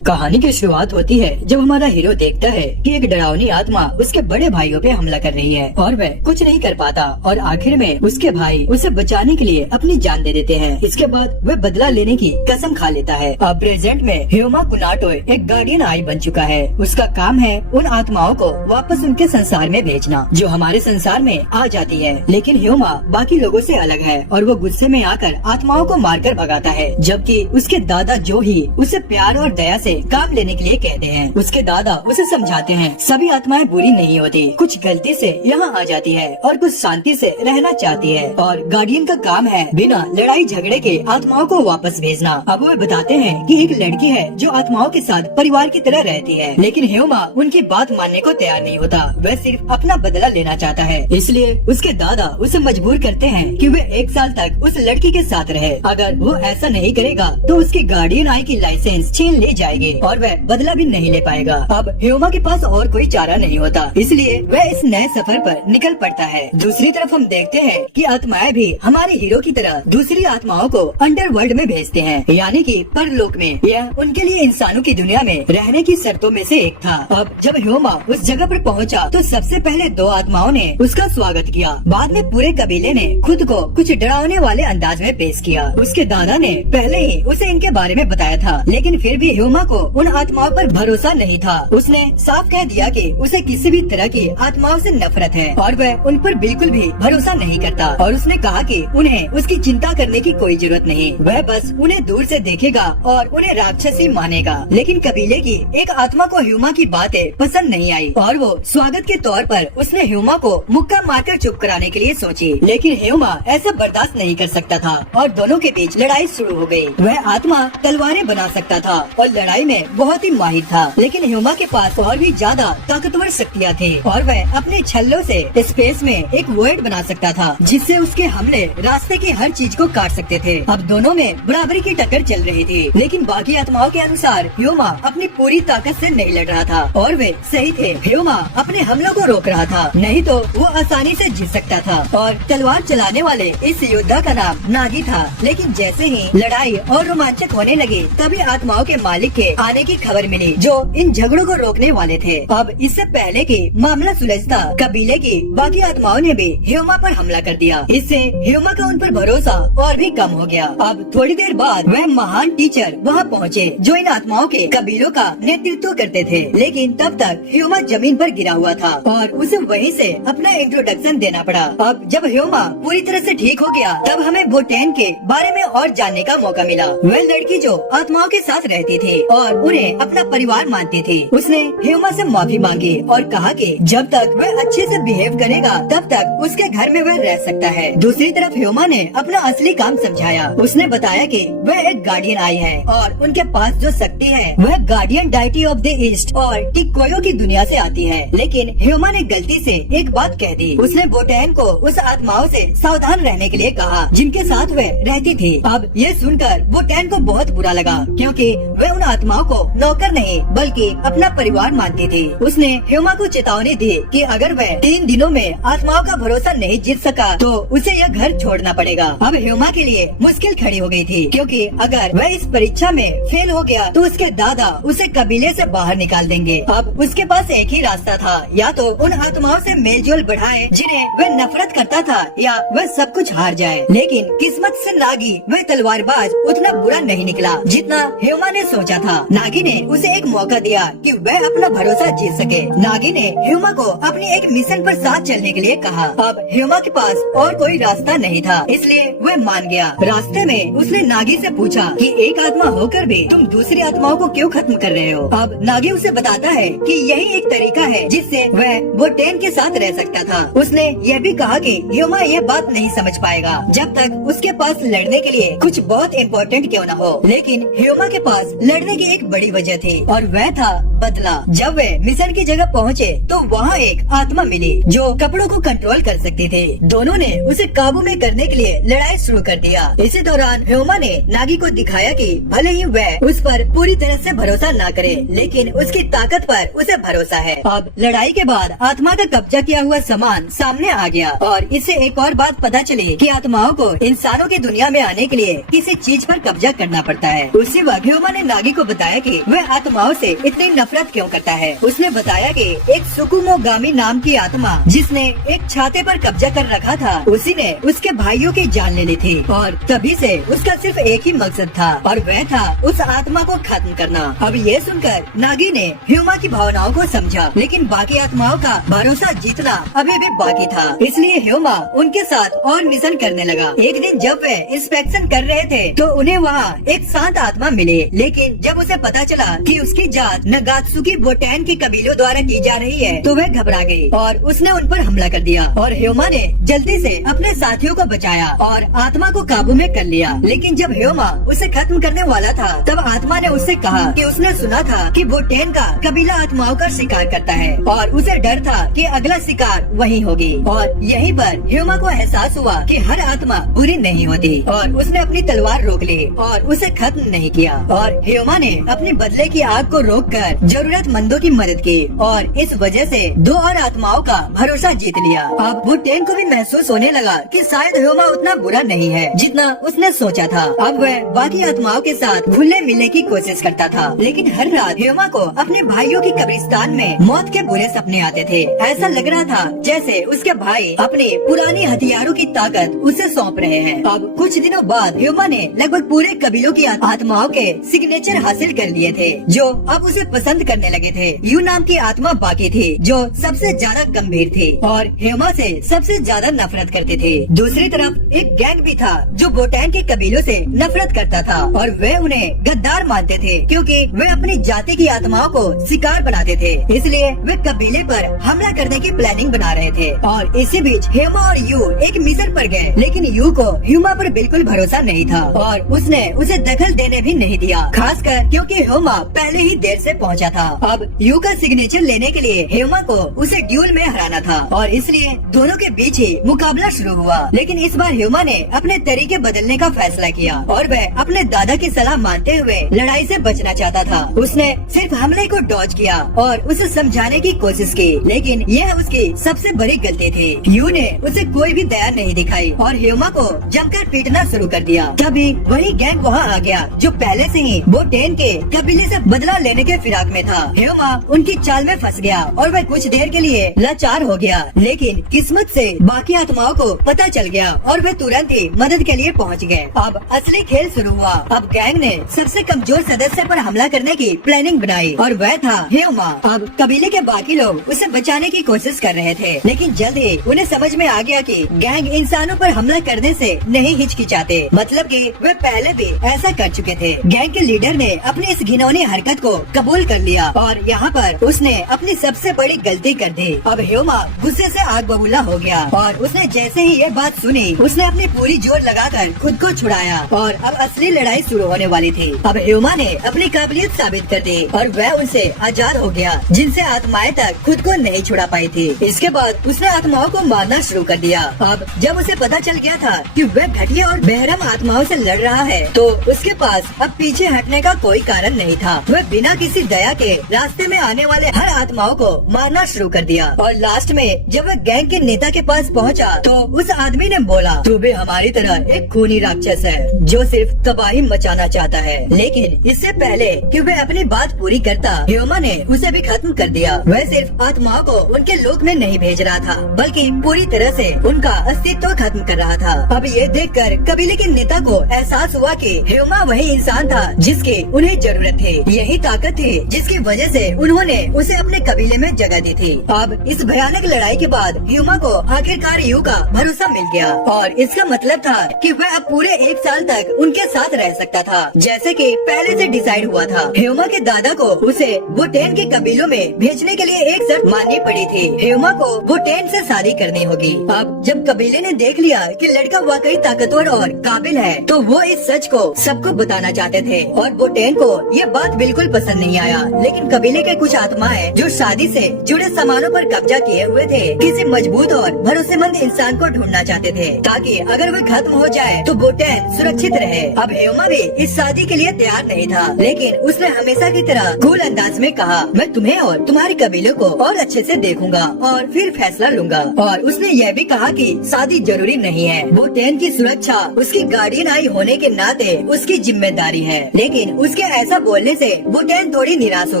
कहानी की शुरुआत होती है जब हमारा हीरो देखता है कि एक डरावनी आत्मा उसके बड़े भाइयों पे हमला कर रही है और वह कुछ नहीं कर पाता और आखिर में उसके भाई उसे बचाने के लिए अपनी जान दे देते हैं। इसके बाद वह बदला लेने की कसम खा लेता है। अब प्रेजेंट में ह्यूमा कुनाटो एक गार्डियन आई बन चुका है। उसका काम है उन आत्माओं को वापस उनके संसार में भेजना जो हमारे संसार में आ जाती है। लेकिन ह्यूमा बाकी लोगों से अलग है और वो गुस्से में आकर आत्माओं को मारकर भगाता है, जबकि उसके दादा जो ही उसे प्यार और दया से काम लेने के लिए कहते हैं। उसके दादा उसे समझाते हैं सभी आत्माएं बुरी नहीं होती, कुछ गलती से यहाँ आ जाती है और कुछ शांति से रहना चाहती है और गार्डियन का काम है बिना लड़ाई झगड़े के आत्माओं को वापस भेजना। अब वो बताते हैं कि एक लड़की है जो आत्माओं के साथ परिवार की तरह रहती है, लेकिन ह्यूमा उनकी बात मानने को तैयार नहीं होता। वह सिर्फ अपना बदला लेना चाहता है, इसलिए उसके दादा उसे मजबूर करते हैं कि वह 1 साल तक उस लड़की के साथ रहे। अगर वो ऐसा नहीं करेगा तो उसकी गार्डियन आई की लाइसेंस छीन ली जाएगी और वह बदला भी नहीं ले पाएगा। अब ह्यूमा के पास और कोई चारा नहीं होता, इसलिए वह इस नए सफर पर निकल पड़ता है। दूसरी तरफ हम देखते हैं कि आत्माएं भी हमारे हीरो की तरह दूसरी आत्माओं को अंडरवर्ल्ड में भेजते हैं, यानी कि परलोक में। यह उनके लिए इंसानों की दुनिया में रहने की शर्तों में से एक था। अब जब ह्यूमा उस जगह पर पहुंचा तो सबसे पहले 2 आत्माओं ने उसका स्वागत किया। बाद में पूरे कबीले ने खुद को कुछ डरावने वाले अंदाज में पेश किया। उसके दादा ने पहले ही उसे इनके बारे में बताया था, लेकिन फिर भी ह्यूमा को उन आत्माओं पर भरोसा नहीं था। उसने साफ कह दिया कि उसे किसी भी तरह की आत्माओं से नफरत है और वह उन पर बिल्कुल भी भरोसा नहीं करता। और उसने कहा कि उन्हें उसकी चिंता करने की कोई जरूरत नहीं, वह बस उन्हें दूर से देखेगा और उन्हें राक्षसी मानेगा। लेकिन कबीले की एक आत्मा को ह्यूमा की बातें पसंद नहीं आई और वो स्वागत के तौर पर उसने ह्यूमा को मुक्का मारकर चुप कराने के लिए सोची। लेकिन ह्यूमा ऐसा बर्दाश्त नहीं कर सकता था और दोनों के बीच लड़ाई शुरू हो गई। वह आत्मा तलवारें बना सकता था और लड़ाई में बहुत ही माहिर था, लेकिन ह्यूमा के पास और भी ज्यादा ताकतवर शक्तियाँ थी और वह अपने छल्लों से स्पेस में एक वॉइड बना सकता था जिससे उसके हमले रास्ते की हर चीज को काट सकते थे। अब दोनों में बराबरी की टक्कर चल रही थी, लेकिन बाकी आत्माओं के अनुसार ह्यूमा अपनी पूरी ताकत से नहीं लड़ रहा था और वे सही थे। ह्यूमा अपने हमलों को रोक रहा था, नहीं तो वो आसानी से जीत सकता था। और तलवार चलाने वाले इस योद्धा का नाम नागी था। लेकिन जैसे ही लड़ाई और रोमांचक होने लगी तभी आत्माओं के मालिक के आने की खबर मिली जो इन झगड़ों को रोकने वाले थे। अब इससे पहले कि मामला सुलझता, कबीले की बाकी आत्माओं ने भी ह्यूमा पर हमला कर दिया। इससे ह्यूमा का उन पर भरोसा और भी कम हो गया। अब थोड़ी देर बाद वह महान टीचर वहाँ पहुँचे जो इन आत्माओं के कबीलों का नेतृत्व करते थे, लेकिन तब तक ह्यूमा जमीन पर गिरा हुआ था और उसे वहीं से अपना इंट्रोडक्शन देना पड़ा। अब जब ह्यूमा पूरी तरह से ठीक हो गया तब हमें बोटेन के बारे में और जानने का मौका मिला। वह लड़की जो आत्माओं के साथ रहती थी और उन्हें अपना परिवार मानती थी। उसने ह्यूमा से माफी मांगी और कहा कि जब तक वह अच्छे से बिहेव करेगा तब तक उसके घर में वह रह सकता है। दूसरी तरफ ह्यूमा ने अपना असली काम समझाया। उसने बताया कि वह एक गार्डियन आई है और उनके पास जो शक्ति है वह guardian deity of the east और टिकोयो की दुनिया से आती है। लेकिन ह्यूमा ने गलती से एक बात कह दी। उसने बोटेन को उस आत्माओं से सावधान रहने के लिए कहा जिनके साथ वह रहती थी। अब ये सुनकर बोटेन को बहुत बुरा लगा, क्योंकि वह उन आत्माओं को नौकर नहीं बल्कि अपना परिवार मानती थी। उसने ह्यूमा को चेतावनी दी कि अगर वह 3 दिनों में आत्माओं का भरोसा नहीं जीत सका तो उसे यह घर छोड़ना पड़ेगा। अब ह्यूमा के लिए मुश्किल खड़ी हो गई थी, क्योंकि अगर वह इस परीक्षा में फेल हो गया तो उसके दादा उसे कबीले से बाहर निकाल देंगे। अब उसके पास एक ही रास्ता था, या तो उन आत्माओं से मेलजोल बढ़ाए जिन्हें वह नफरत करता था, या वह सब कुछ हार जाए। लेकिन किस्मत से नागी वह तलवारबाज उतना बुरा नहीं निकला जितना ह्यूमा ने सोचा था। नागी ने उसे एक मौका दिया कि वह अपना भरोसा जीत सके। नागी ने ह्यूमा को अपनी एक मिशन पर साथ चलने के लिए कहा। अब ह्यूमा के पास और कोई रास्ता नहीं था, इसलिए वह मान गया। रास्ते में उसने नागी से पूछा कि एक आत्मा होकर भी तुम दूसरी आत्माओं को क्यों खत्म कर रहे हो। अब नागी उसे बताता है कि यही एक तरीका है जिससे वह बोटेन के साथ रह सकता था। उसने यह भी कहा कि ह्यूमा यह बात नहीं समझ पाएगा जब तक उसके पास लड़ने के लिए कुछ बहुत इम्पोर्टेंट क्यों न हो। लेकिन ह्यूमा के पास लड़ने की एक बड़ी वजह थी और वह था बदला। जब वे मिशन की जगह पहुँचे तो वहाँ एक आत्मा मिली जो कपड़ों को कंट्रोल कर सकती थी। दोनों ने उसे काबू में करने के लिए लड़ाई शुरू कर दिया। इसी दौरान ह्यूमा ने नागी को दिखाया कि भले ही वह उस पर पूरी तरह से भरोसा न करे, लेकिन उसकी ताकत पर उसे भरोसा है। अब लड़ाई के बाद आत्मा का कब्जा किया हुआ सामान सामने आ गया और इससे एक और बात पता चली कि आत्माओं को इंसानों की दुनिया में आने के लिए किसी चीज पर कब्जा करना पड़ता है। उसी वक्त ह्यूमा ने नागी को बताया कि वह आत्माओं से इतनी नफरत क्यों करता है। उसने बताया कि एक सुकुमोगामी नाम की आत्मा जिसने एक छाते पर कब्जा कर रखा था, उसी ने उसके भाइयों की जान ले ली थी और तभी से उसका सिर्फ एक ही मकसद था और वह था उस आत्मा को खत्म करना। अब ये सुनकर नागी ने ह्यूमा की भावनाओं को समझा, लेकिन बाकी आत्माओं का भरोसा जीतना अभी भी बाकी था। इसलिए ह्यूमा उनके साथ और मिशन करने लगा। एक दिन जब वे इंस्पेक्शन कर रहे थे तो उन्हें वहाँ एक शांत आत्मा मिले, लेकिन जब उसे पता चला कि उसकी जांच नगात्सुकी बोटैन के कबीलों द्वारा की जा रही है तो वह घबरा गई और उसने उन पर हमला कर दिया और ह्यूमा ने जल्दी से अपने साथियों को बचाया और आत्मा को काबू में कर लिया। लेकिन जब ह्यूमा उसे खत्म करने वाला था तब आत्मा ने उससे कहा कि उसने सुना था कि बोटेन का कबीला आत्माओं का शिकार करता है और उसे डर था कि अगला शिकार वही होगी। और यहीं पर ह्यूमा को एहसास हुआ कि हर आत्मा बुरी नहीं होती और उसने अपनी तलवार रोक ली और उसे खत्म नहीं किया। और ह्यूमा ने अपने बदले की आग को रोककर जरूरतमंदों की मदद की और इस वजह से 2 और आत्माओं का भरोसा जीत लिया। अब बोटेन को भी महसूस होने लगा कि शायद ह्यूमा उतना बुरा नहीं है जितना उसने सोचा था। अब वह बाकी आत्माओं के साथ घुलने मिलने की कोशिश करता था, लेकिन हर रात ह्यूमा को अपने भाइयों की कब्रिस्तान में मौत के बुरे सपने आते थे। ऐसा लग रहा था जैसे उसके भाई अपने पुरानी हथियारों की ताकत उसे सौंप रहे हैं। अब कुछ दिनों बाद ह्यूमा ने लगभग पूरे कबीलों की आत्माओं के सिग्नेचर हासिल कर लिए थे जो अब उसे पसंद करने लगे थे। यू नाम की आत्मा बाकी थी जो सबसे ज्यादा गंभीर थी और ह्यूमा से सबसे ज्यादा नफरत करते थे। दूसरी तरफ एक गैंग भी था जो बोटैन के कबीलों से नफरत करता था और वे उन्हें गद्दार मानते थे क्योंकि वे अपनी जाति की आत्माओं को शिकार बनाते थे। इसलिए वे कबीले पर हमला करने की प्लानिंग बना रहे थे। और इसी बीच ह्यूमा और यू एक मिशन पर गए, लेकिन यू को ह्यूमा पर बिल्कुल भरोसा नहीं था और उसने उसे दखल देने भी नहीं दिया, खासकर क्योंकि ह्यूमा पहले ही देर से पहुंचा था। अब यू का सिग्नेचर लेने के लिए ह्यूमा को उसे ड्यूल में हराना था और इसलिए दोनों के बीच ही मुकाबला शुरू हुआ। लेकिन इस बार ह्यूमा ने अपने तरीके बदलने का फैसला किया और वह अपने दादा की सलाह मानते हुए लड़ाई से बचना चाहता था। उसने सिर्फ हमले को डॉज किया और उसे समझाने की कोशिश की, लेकिन यह उसकी सबसे बड़ी गलती थी। यू ने उसे कोई भी दया नहीं दिखाई और ह्यूमा को जमकर पीटना शुरू कर दिया। तभी वही गैंग वहाँ आ गया जो पहले से ही बोटेन के कबीले से बदला लेने के फिराक में था। ह्यूमा उनकी चाल में फंस गया और वह कुछ देर के लिए लाचार हो गया, लेकिन किस्मत से बाकी आत्माओं को पता चल गया और वे तुरंत ही मदद के लिए पहुंच गए। अब असली खेल शुरू हुआ। अब गैंग ने सबसे कमजोर सदस्य पर हमला करने की प्लानिंग बनाई और वह था ह्यूमा। अब कबीले के बाकी लोग उसे बचाने की कोशिश कर रहे थे, लेकिन जल्द ही उन्हें समझ में आ गया कि गैंग इंसानों पर हमला करने से नहीं हिचकिचाते, मतलब कि वे पहले भी ऐसा कर चुके थे। गैंग के लीडर ने अपनी इस घिनौनी हरकत को कबूल कर लिया और यहाँ पर उसने अपनी सबसे बड़ी गलती कर दी। अब ह्यूमा गुस्से से आग बबूला हो गया और उसने जैसे ही ये बात सुनी उसने अपनी पूरी जोर लगाकर खुद को छुड़ाया और अब असली लड़ाई शुरू होने वाली थी। अब ह्यूमा ने अपनी काबिलियत साबित कर दी और वह उनसे आजाद हो गया जिनसे आत्माएं तक खुद को नहीं छुड़ा पाई थी। इसके बाद उसने आत्माओं को मारना शुरू कर दिया। अब जब उसे पता चल गया था कि वह घटिया और बेरहम आत्माओं से लड़ रहा है तो उसके पास अब पीछे हटने का कोई कारण नहीं था। वह बिना किसी दया के रास्ते में आने वाले हर आत्माओं को मारना शुरू कर दिया और लास्ट में जब वह गैंग के नेता के पास पहुंचा तो उस आदमी ने बोला, तू भी हमारी तरह एक खूनी राक्षस है जो सिर्फ तबाही मचाना चाहता है। लेकिन इससे पहले कि वह अपनी बात पूरी करता ह्यूमा ने उसे भी खत्म कर दिया। वह सिर्फ आत्माओं को उनके लोक में नहीं भेज रहा था बल्कि पूरी तरह से उनका अस्तित्व खत्म कर रहा था। अब ये देखकर कबीले के नेता को एहसास हुआ कि ह्यूमा वही इंसान था जिसकी उन्हें जरूरत थी। यही ताकत थी जिसकी वजह से उन्होंने उसे अपने कबीले में जगह दी थी। अब इस भयानक लड़ाई के बाद ह्यूमा को आखिरकार यू का भरोसा मिल गया और इसका मतलब था कि वह अब पूरे 1 साल तक उनके साथ रह सकता था जैसे कि पहले से डिसाइड हुआ था। ह्यूमा के दादा को उसे बोटेन के कबीलों में भेजने के लिए एक शर्त माननी पड़ी थी, ह्यूमा को बोटेन से शादी करनी होगी। अब जब कबीले ने देख लिया कि लड़का वाकई ताकतवर और काबिल है तो वो इस सच को सबको बताना चाहते थे और बोटेन को ये बात बिल्कुल पसंद नहीं आया। लेकिन कबीले के कुछ आत्माएं जो शादी से जुड़े सामानों पर कब्जा किए हुए थे किसी मजबूत और भरोसेमंद इंसान को ढूंढना चाहते थे ताकि अगर वह खत्म हो जाए तो बोटेन सुरक्षित रहे। अब ह्यूमा भी इस शादी के लिए तैयार नहीं था, लेकिन उसने हमेशा की तरह कूल अंदाज में कहा, मैं तुम्हें और तुम्हारे कबीले को और अच्छे से देखूंगा और फिर फैसला लूंगा। और उसने यह भी कहा कि शादी जरूरी नहीं है, बोटेन की सुरक्षा उसकी गार्डियन आई होने के नाते उसकी जिम्मेदारी है। लेकिन उसके उसके ऐसा बोलने से बोटैन थोड़ी निराश हो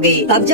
गई। अब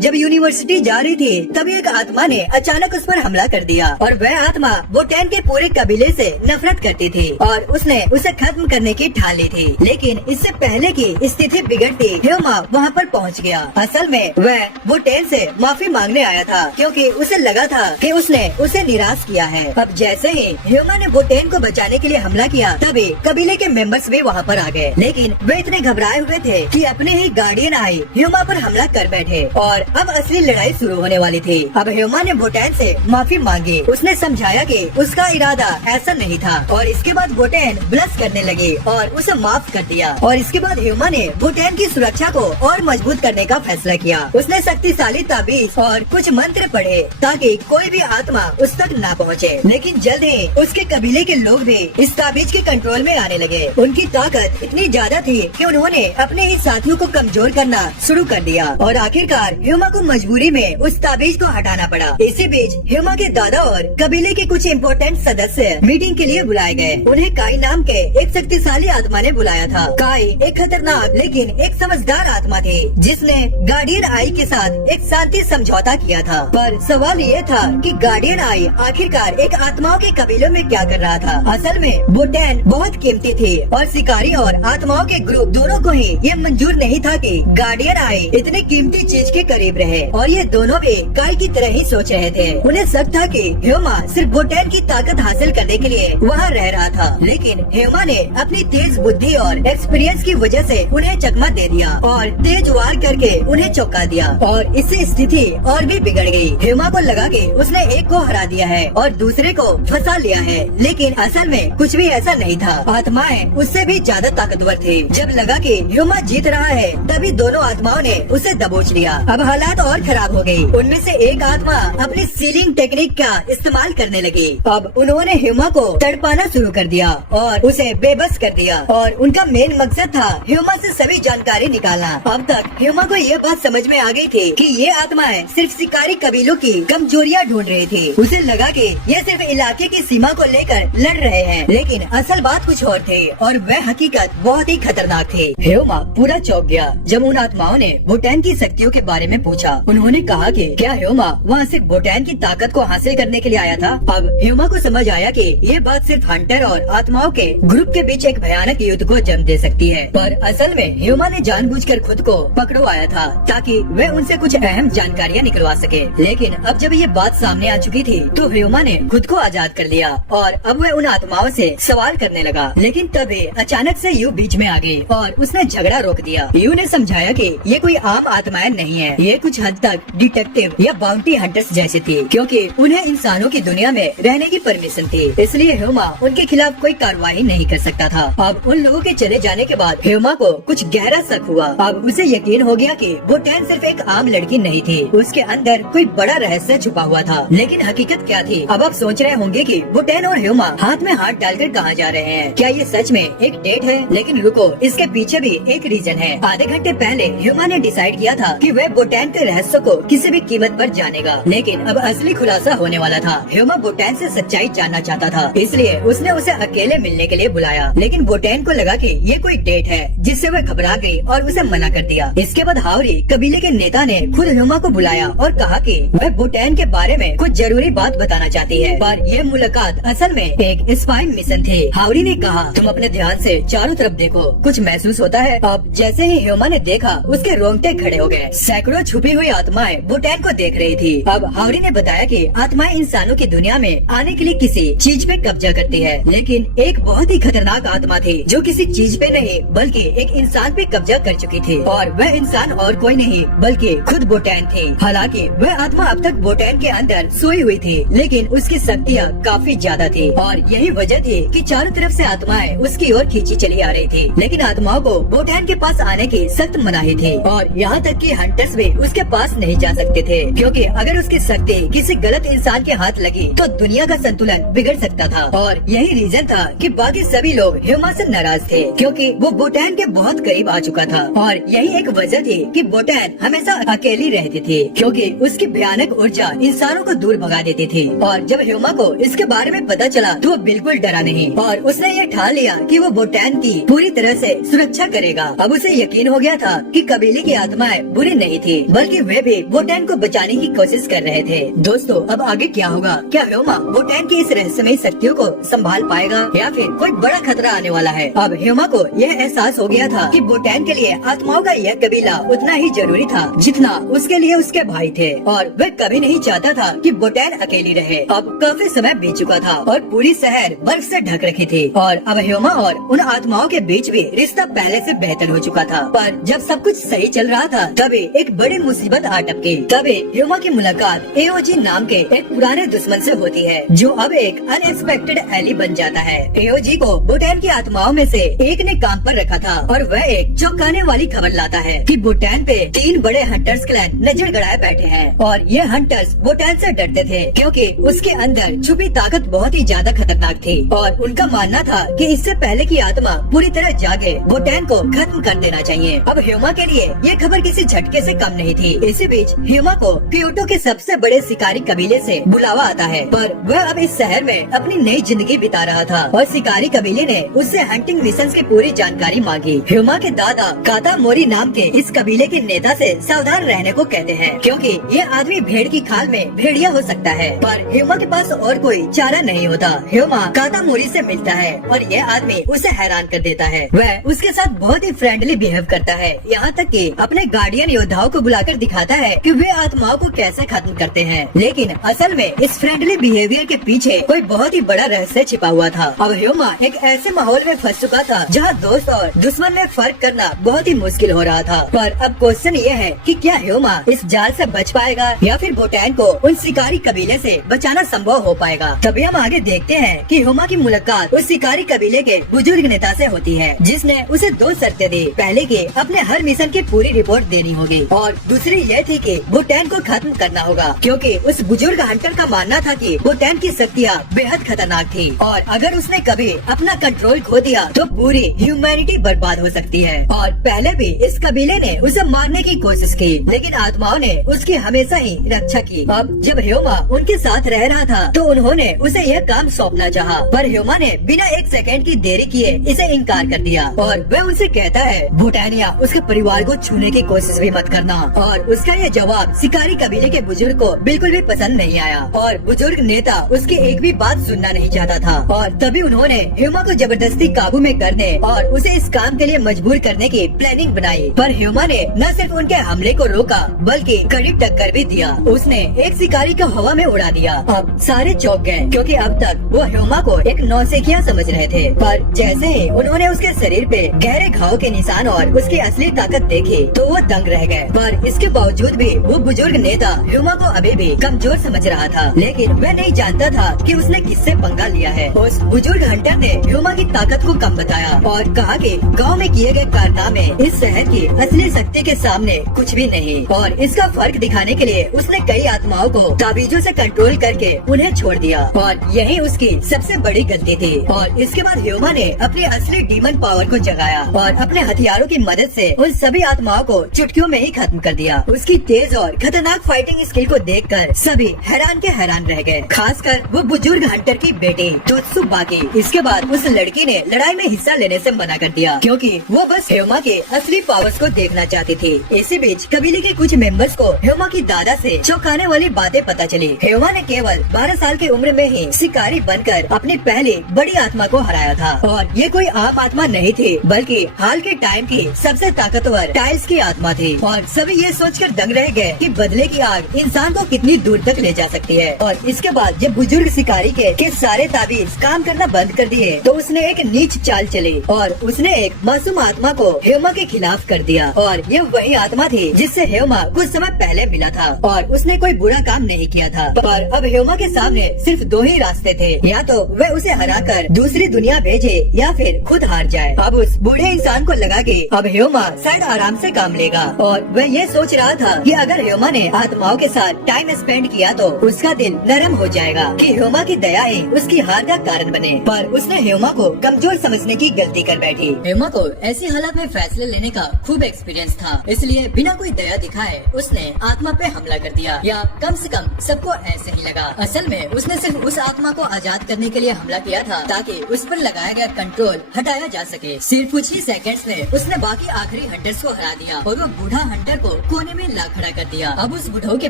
जब यूनिवर्सिटी जा रही थी तभी एक आत्मा ने अचानक उस पर हमला कर दिया और वह आत्मा बोटैन के पूरे कबीले से नफरत करती थी और उसने उसे खत्म करने की ठान ली थी। लेकिन इससे पहले की स्थिति बिगड़ती ह्योमा वहाँ पर पहुँच गया। असल में वह बोटैन से माफी मांगने आया था क्योंकि उसे लगा था कि उसने उसे निराश किया है। अब जैसे ही ह्योमा ने बोटैन को बचाने के लिए हमला किया तभी कबीले के मेंबर्स भी वहाँ पर आ गए। लेकिन वे इतने घबराए हुए थे कि अपने ही गार्डियन आए ह्योमा पर हमला कर बैठे और अब असली लड़ाई शुरू होने वाली थी। अब ह्योमा ने बोटैन से माफी मांगी। उसने समझाया कि उसका इरादा ऐसा नहीं था और इसके बाद बोटैन ब्लश करने लगी और उसे माफ कर दिया। और इसके बाद ह्योमा ने बोटैन की सुरक्षा को और मजबूत करने का फैसला किया। उसने शक्तिशाली ताबीज और कुछ मंत्र पढ़े ताकि कोई भी आत्मा उस तक ना पहुँचे। लेकिन जल्द ही उसके कबीले के लोग भी इस ताबीज के कंट्रोल में आने लगे। उनकी ताकत इतनी ज्यादा थी कि उन्होंने अपने ही साथियों को कमजोर करना शुरू कर दिया और आखिरकार ह्योमा को मजबूरी में उस ताबीज को हटाना पड़ा। इसी बीच ह्योमा के दादा और कबीले के कुछ इम्पोर्टेंट सदस्य मीटिंग के लिए बुलाए गए। उन्हें काई नाम के एक शक्तिशाली आत्मा ने बुलाया था। काई एक खतरनाक लेकिन एक समझदार आत्मा थी जिसने गार्डियन आई के साथ एक शांति समझौता किया था। पर सवाल ये था कि गार्डियन आई आखिरकार एक आत्माओं के कबीलों में क्या कर रहा था। असल में बोटैन बहुत कीमती थी और शिकारी और आत्माओं के ग्रुप दोनों को ही ये मंजूर नहीं था कि गार्डियन आई इतने कीमती चीज के करीब रहे और ये दोनों भी काई की तरह ही सोच रहे थे। उन्हें शक था कि ह्योमा सिर्फ बोटैन की ताकत हासिल करने के लिए वहाँ रह रहा था। लेकिन ह्योमा ने अपनी तेज बुद्धि और एक्सपीरियंस की वजह से उन्हें चकमा दे दिया और तेज वार करके उन्हें चौंका दिया और इससे स्थिति और भी बिगड़ गई। ह्योमा को लगा कि उसने एक को हरा दिया है और दूसरे को फंसा लिया है। लेकिन असल में कुछ भी ऐसा नहीं था। आत्माएं उससे भी ज्यादा ताकतवर थी। जब लगा कि ह्योमा जीत रहा है तभी दोनों आत्माओं ने उसे दबोच लिया। अब हालात और खराब हो गई। उनमें से एक आत्मा अपनी सीलिंग टेक्निक का इस्तेमाल करने लगी। अब उन्होंने ह्योमा को तड़पाना शुरू कर दिया और उसे बेबस कर दिया और उनका मेन मकसद था ह्योमा से सभी जानकारी निकालना। अब तक ह्योमा को ये बात समझ में आ गई थी कि ये आत्माएं सिर्फ शिकारी कबीलों की कमजोरियां ढूंढ रही थी। उसे लगा कि ये सिर्फ इलाके की सीमा को लेकर लड़ रहे हैं। लेकिन असल बात कुछ और थी और वह हकीकत बहुत ही खतरनाक थी। ह्योमा पूरा चौंक गया जब उन आत्माओं ने बोटैन की शक्तियों के बारे में पूछा। उन्होंने कहा कि क्या ह्योमा वहाँ सिर्फ बोटैन की ताकत को हासिल करने के लिए आया था। अब ह्योमा को समझ आया कि ये बात सिर्फ हंटर और आत्माओं के ग्रुप के बीच एक भयानक युद्ध को जन्म दे सकती है। पर असल में ह्योमा ने जानबूझकर खुद को पकड़वाया था ताकि वह उनसे कुछ अहम जानकारियाँ निकलवा सके। लेकिन अब जब ये बात सामने आ चुकी थी तो ह्योमा ने खुद को आजाद कर लिया और अब वह उन आत्माओं से सवाल करने लगा। लेकिन तभी अचानक से यू बीच में आ गई और उसने झगड़ा रोक दिया। यू ने समझाया कि ये कोई आम आत्माएं नहीं है। ये कुछ हद तक डिटेक्टिव या बाउंटी हंटर्स जैसी थी क्योंकि उन्हें इंसानों की दुनिया में रहने की परमिशन थी। इसलिए ह्योमा उनके खिलाफ कोई कार्रवाई नहीं कर सकता था। अब उन लोगों के चले जाने के बाद ह्योमा को कुछ गहरा शक हुआ। अब उसे यकीन हो गया कि बोटैन सिर्फ एक आम लड़की नहीं थी। उसके अंदर कोई बड़ा रहस्य छुपा हुआ था। लेकिन हकीकत क्या थी? अब आप सोच रहे होंगे कि बोटैन और ह्योमा हाथ में हाथ डालकर कहाँ जा रहे हैं। क्या ये सच में एक डेट है? लेकिन रुको, इसके पीछे भी एक रीजन है। आधे घंटे पहले ह्योमा ने डिसाइड किया था कि वह बोटैन के रहस्य को किसी भी कीमत पर जानेगा। लेकिन अब असली खुलासा होने वाला था। ह्योमा बोटैन से सच्चाई जानना चाहता था, इसलिए उसने उसे अकेले मिलने के लिए बुलाया। लेकिन बोटैन को लगा कि ये कोई डेट है, जिससे वह घबरा गई और उसे मना कर दिया। इसके बाद हावरी कबीले के नेता ने खुद ह्योमा को बुलाया और कहा कि वह बोटैन के बारे में कुछ जरूरी बात बताना चाहती है। पर यह मुलाकात असल में एक स्पाई मिशन थी। हावरी ने कहा, तुम अपने ध्यान से चारों तरफ देखो, कुछ महसूस होता है? अब जैसे ही ह्योमा ने देखा उसके रोंगटे खड़े हो गए। सैकड़ों छुपी हुई आत्माएं बोटैन को देख रही थी। अब हावरी ने बताया कि आत्माएं इंसानों की दुनिया में आने के लिए किसी चीज पे कब्जा करती है। लेकिन एक बहुत ही खतरनाक आत्मा थी जो किसी चीज पे नहीं बल्कि एक इंसान पे कब्जा कर चुकी थी और वह इंसान और कोई नहीं बल्कि खुद बोटैन थी। हालांकि वह आत्मा अब तक बोटैन के अंदर सोई हुई थी, लेकिन उसकी शक्तियाँ काफी ज्यादा थी और यही वजह थी कि चारों तरफ से आत्माएं उसकी ओर खींची चली आ रही थी। लेकिन आत्माओं को बोटैन के पास आने की सख्त मनाही थी और यहाँ तक कि हंटर्स भी उसके पास नहीं जा सकते थे, क्योंकि अगर उसकी शक्ति किसी गलत इंसान के हाथ लगी तो दुनिया का संतुलन बिगड़ सकता था। और यही रीजन था कि बाकी सभी लोग ह्योमा से नाराज थे, क्योंकि वो बोटैन के बहुत करीब आ चुका था। और यही एक वजह थी कि बोटैन हमेशा अकेली रहती थी, क्योंकि उसकी भयानक ऊर्जा इंसानों को दूर भगा देती थी। और जब ह्योमा को इसके बारे में पता चला तो वो बिल्कुल डरा नहीं और उसने ये ठान लिया कि वो बोटैन की पूरी तरह से सुरक्षा करेगा। दिया। अब उसे यकीन हो गया था कि कबीले की आत्माएं बुरी नहीं थी, बल्कि वे भी बोटैन को बचाने की कोशिश कर रहे थे। दोस्तों, अब आगे क्या होगा? क्या ह्योमा बोटैन की इस रहस्यमयी शक्तियों को संभाल पाएगा या फिर कोई बड़ा खतरा आने वाला है? अब ह्योमा को यह एहसास हो गया था कि बोटैन के लिए आत्माओं का यह कबीला उतना ही जरूरी था जितना उसके लिए उसके भाई थे, और वह कभी नहीं चाहता था कि बोटैन अकेली रहे। अब काफी समय बीत चुका था और पूरी शहर बर्फ से ढक रखी थी, और अब ह्योमा और उन आत्माओं के बीच भी रिश्ता पहले से बेहतर हो चुका था। पर जब सब कुछ सही चल रहा था, तभी एक बड़ी मुसीबत आ टपकी। तभी ह्योमा की मुलाकात एओजी नाम के एक पुराने दुश्मन से होती है, जो अब एक अनएक्सपेक्टेड एली बन जाता है। एओजी को बोटैन की आत्माओं में से एक ने काम पर रखा था, और वह एक चौंकाने वाली खबर लाता है कि बोटैन पे 3 बड़े हंटर्स क्लैन नजर गड़ाए बैठे हैं, और ये हंटर्स बोटैन से डरते थे क्योंकि उसके अंदर छुपी ताकत बहुत ही ज्यादा खतरनाक थी, और उनका मानना था कि इससे पहले की आत्मा पूरी तरह जागे बोटैन को खत्म कर देना चाहिए। अब ह्योमा के लिए ये खबर किसी झटके से कम नहीं थी। इसी बीच ह्योमा को क्योटो के सबसे बड़े शिकारी कबीले से बुलावा आता है, पर वह अब इस शहर में अपनी नई जिंदगी बिता रहा था, और शिकारी कबीले ने उससे हंटिंग मिशन की पूरी जानकारी मांगी। ह्योमा के दादा काता मोरी नाम के इस कबीले के नेता से सावधान रहने को कहते हैं, क्योंकि ये आदमी भेड़ की खाल में भेड़िया हो सकता है। पर ह्योमा के पास और कोई चारा नहीं होता। ह्योमा काता मोरी से मिलता है, और यह आदमी उसे हैरान कर देता है। वह उसके साथ बहुत ही फ्रेंडली बिहेव करता है, यहाँ तक कि अपने गार्डियन योद्धाओं को बुलाकर दिखाता है कि वे आत्माओं को कैसे खत्म करते हैं। लेकिन असल में इस फ्रेंडली बिहेवियर के पीछे कोई बहुत ही बड़ा रहस्य छिपा हुआ था। अब ह्योमा एक ऐसे माहौल में फंस चुका था जहाँ दोस्त और दुश्मन में फर्क करना बहुत ही मुश्किल हो रहा था। पर अब क्वेश्चन ये है कि क्या ह्योमा इस जाल से बच पाएगा, या फिर बोटैन को उन शिकारी कबीले से बचाना संभव हो पाएगा? तभी हम आगे देखते हैं कि ह्योमा की मुलाकात उस शिकारी कबीले के बुजुर्ग नेता से होती है, जिसने उसे 2 शर्तें दी। पहले की अपने हर मिशन की पूरी रिपोर्ट देनी होगी, और दूसरी यह थी कि बोटैन को खत्म करना होगा, क्योंकि उस बुजुर्ग हंटर का मानना था कि बोटैन की शक्तियाँ बेहद खतरनाक थी, और अगर उसने कभी अपना कंट्रोल खो दिया तो पूरी ह्यूमैनिटी बर्बाद हो सकती है। और पहले भी इस कबीले ने उसे मारने की कोशिश की, लेकिन आत्माओं ने उसकी हमेशा ही रक्षा की। अब जब ह्योमा उनके साथ रह रहा था तो उन्होंने उसे यह काम सौंपना चाहा, पर ह्योमा ने बिना 1 सेकंड की देरी किए इसे इनकार कर दिया, और वह उनसे कहता है बोटैनिया उसके परिवार को छूने की कोशिश भी मत करना। और उसका यह जवाब शिकारी कबीले के बुजुर्ग को बिल्कुल भी पसंद नहीं आया, और बुजुर्ग नेता उसकी एक भी बात सुनना नहीं चाहता था। और तभी उन्होंने ह्योमा को जबरदस्ती काबू में करने और उसे इस काम के लिए मजबूर करने की प्लानिंग बनाई। पर ह्योमा ने न सिर्फ उनके हमले को रोका, बल्कि कड़ी टक्कर भी दिया। उसने एक शिकारी को हवा में उड़ा दिया। अब सारे चौंक गए, क्योंकि अब तक वो ह्योमा को एक नौसिखिया समझ रहे थे। पर जैसे ही उन्होंने उसके शरीर पे गहरे घाव के निशान और उसकी असली ताकत देखी तो वो दंग रह गए। पर इसके बावजूद भी वो बुजुर्ग नेता ह्योमा को अभी भी कमजोर समझ रहा था, लेकिन वह नहीं जानता था कि उसने किससे पंगा लिया है। उस बुजुर्ग हंटर ने ह्योमा की ताकत को कम बताया और कहा कि गांव में किए गए कारनामे इस शहर की असली शक्ति के सामने कुछ भी नहीं, और इसका फर्क दिखाने के लिए उसने कई आत्माओं को ताबीजों से कंट्रोल करके उन्हें छोड़ दिया, और यही उसकी सबसे बड़ी गलती थी। और इसके बाद ह्योमा ने अपनी असली डीमन पावर को जगाया और अपने हथियारों की मदद से उन सभी आत्माओं को चुटकियों में ही खत्म कर दिया। उसकी तेज और खतरनाक फाइटिंग स्किल को देखकर सभी हैरान के हैरान रह गए, खासकर वो बुजुर्ग हंटर की बेटी त्सुबाकी। इसके बाद उस लड़की ने लड़ाई में हिस्सा लेने से मना कर दिया, क्योंकि वो बस ह्योमा के असली पावर्स को देखना चाहती थी। इसी बीच कबीले के कुछ मेंबर्स को ह्योमा की दादा से चौंकाने वाली बातें पता चली। ह्योमा ने केवल 12 साल की उम्र में ही शिकारी बनकर अपनी पहली बड़ी आत्मा को हराया था, और ये कोई आम आत्मा नहीं थी, बल्कि हाल के टाइम की सबसे ताकतवर टाइल्स की आत्मा थी। और सभी ये सोचकर दंग रह गए कि बदले की आग इंसान को कितनी दूर तक ले जा सकती है। और इसके बाद जब बुजुर्ग शिकारी के सारे ताबीज काम करना बंद कर दिए, तो उसने एक नीच चाल चली और उसने एक मासूम आत्मा को ह्योमा के खिलाफ कर दिया। और ये वही आत्मा थी जिससे ह्योमा कुछ समय पहले मिला था, और उसने कोई बुरा काम नहीं किया था। पर अब ह्योमा के सामने सिर्फ 2 ही रास्ते थे, या तो वह उसे हराकर दूसरी दुनिया भेजे या फिर खुद हार जाए। अब उस बूढ़े इंसान को लगा कि अब ह्योमा शायद आराम से काम लेगा, और वह ये सोच रहा था कि अगर ह्योमा ने आत्माओं के साथ टाइम स्पेंड किया तो उसका दिल नरम हो जाएगा, कि ह्योमा की दया ही उसकी हार का कारण बने। पर उसने ह्योमा को कमजोर समझने की गलती कर बैठी। ह्योमा को ऐसी हालत में फैसले लेने का खूब एक्सपीरियंस था, इसलिए बिना कोई दया दिखाए उसने आत्मा पे हमला कर दिया, या कम से कम सबको ऐसे ही लगा। असल में उसने सिर्फ उस आत्मा को आजाद करने के लिए हमला किया था, ताकि उस पर लगाया गया कंट्रोल हटाया जा सके। सिर्फ कुछ ही सेकंड सेकंड्स में उसने बाकी आखिरी हंटर्स को हरा दिया और वो बूढ़ा हंटर को कोने में ला खड़ा कर दिया। अब उस बुढ़ऊ के